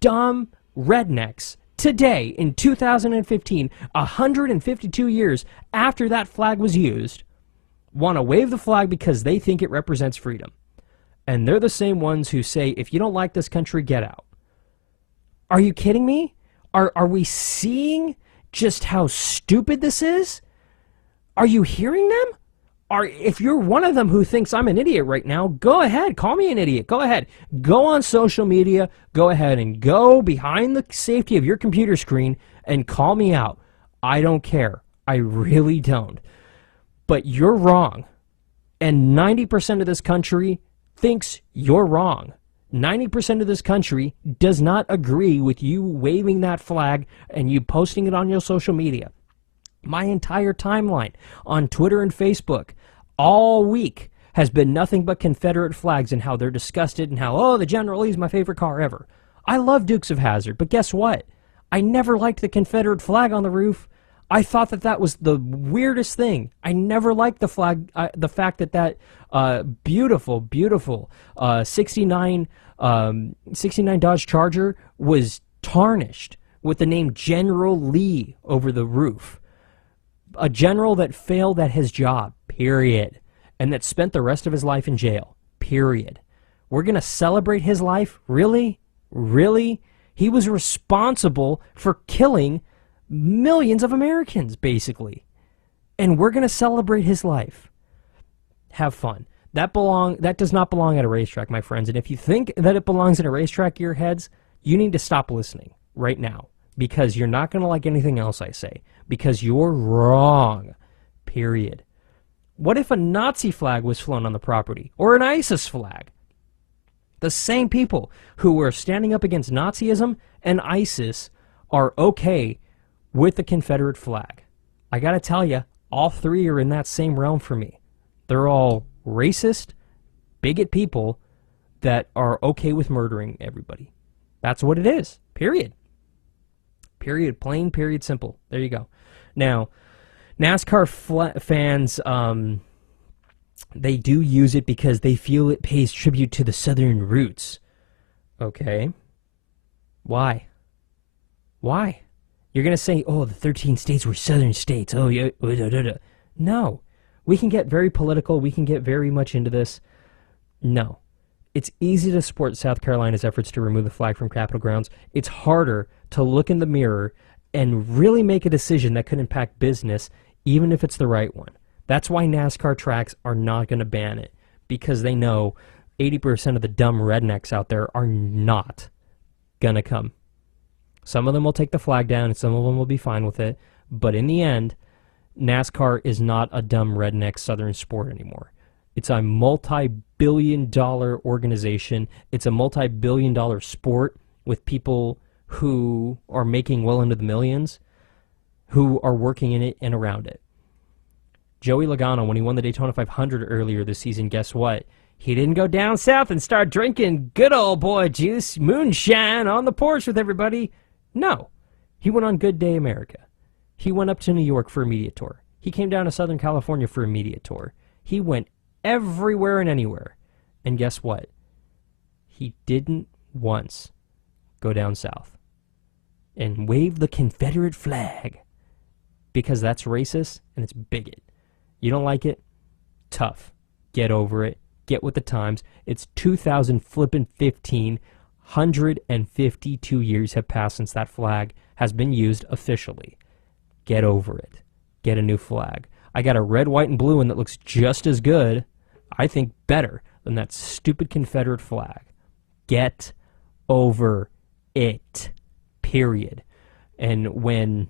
dumb rednecks today in 2015, 152 years after that flag was used, want to wave the flag because they think it represents freedom. And they're the same ones who say, if you don't like this country, get out. Are you kidding me? Are we seeing just how stupid this is? Are you hearing them? If you're one of them who thinks I'm an idiot right now, go ahead, call me an idiot. Go ahead. Go on social media. Go ahead and go behind the safety of your computer screen and call me out. I don't care. I really don't. But you're wrong. And 90% of this country thinks you're wrong. 90% of this country does not agree with you waving that flag and you posting it on your social media. My entire timeline on Twitter and Facebook all week has been nothing but Confederate flags and how they're disgusted and how, oh, the General Lee's my favorite car ever. I love Dukes of Hazzard, but guess what? I never liked the Confederate flag on the roof. I thought that was the weirdest thing. I never liked the fact that beautiful 69 Dodge Charger was tarnished with the name General Lee over the roof. A general that failed at his job, period. And that spent the rest of his life in jail, period. We're going to celebrate his life? Really? Really? He was responsible for killing millions of Americans, basically. And we're going to celebrate his life. Have fun. That does not belong at a racetrack, my friends. And if you think that it belongs at a racetrack, earheads, you need to stop listening right now. Because you're not going to like anything else I say. Because you're wrong. Period. What if a Nazi flag was flown on the property? Or an ISIS flag? The same people who were standing up against Nazism and ISIS are okay with the Confederate flag. I gotta tell you, all three are in that same realm for me. They're all racist, bigot people that are okay with murdering everybody. That's what it is. Period. Period. Plain, period, simple. There you go. Now, NASCAR fans, they do use it because they feel it pays tribute to the Southern roots. Okay. Why? Why? You're going to say, oh, the 13 states were Southern states. Oh, yeah. No. We can get very political. We can get very much into this. No. It's easy to support South Carolina's efforts to remove the flag from Capitol grounds. It's harder to look in the mirror and really make a decision that could impact business, even if it's the right one. That's why NASCAR tracks are not going to ban it, because they know 80% of the dumb rednecks out there are not going to come. Some of them will take the flag down, and some of them will be fine with it. But in the end, NASCAR is not a dumb redneck Southern sport anymore. It's a multi-billion-dollar organization. It's a multi-billion-dollar sport with people who are making well into the millions, who are working in it and around it. Joey Logano, when he won the Daytona 500 earlier this season, guess what? He didn't go down south and start drinking good old boy juice, moonshine on the porch with everybody. No. He went on Good Day America. He went up to New York for a media tour. He came down to Southern California for a media tour. He went everywhere and anywhere. And guess what? He didn't once go down south and wave the Confederate flag, because that's racist and it's bigot. You don't like it? Tough. Get over it. Get with the times. It's 2015. 152 years have passed since that flag has been used officially. Get over it. Get a new flag. I got a red, white, and blue one that looks just as good, I think better, than that stupid Confederate flag. Get over it. Period. And when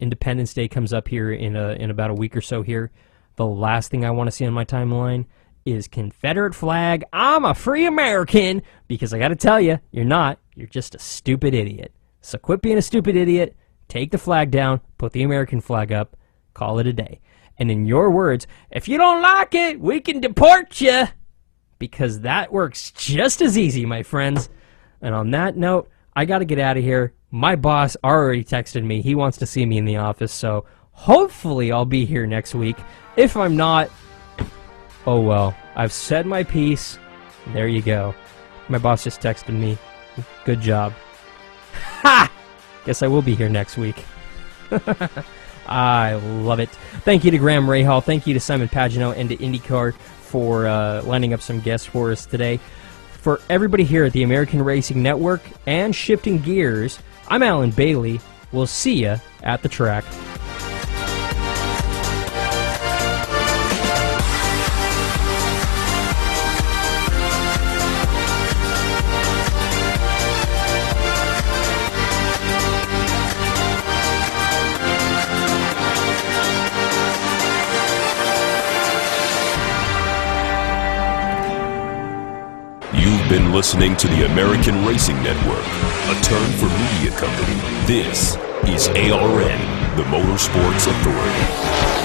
Independence Day comes up here in about a week or so here, the last thing I want to see on my timeline is Confederate flag. I'm a free American, because I got to tell you, you're not. You're just a stupid idiot. So quit being a stupid idiot. Take the flag down. Put the American flag up. Call it a day. And in your words, if you don't like it, we can deport you. Because that works just as easy, my friends. And on that note, I got to get out of here. My boss already texted me. He wants to see me in the office, so hopefully I'll be here next week. If I'm not, oh well. I've said my piece. There you go. My boss just texted me. Good job. Ha! Guess I will be here next week. I love it. Thank you to Graham Rahal. Thank you to Simon Pagenaud and to IndyCar for lining up some guests for us today. For everybody here at the American Racing Network and Shifting Gears, I'm Alan Bailey. We'll see you at the track. Been listening to the American Racing Network, a turn for media company. This is ARN, the Motorsports Authority.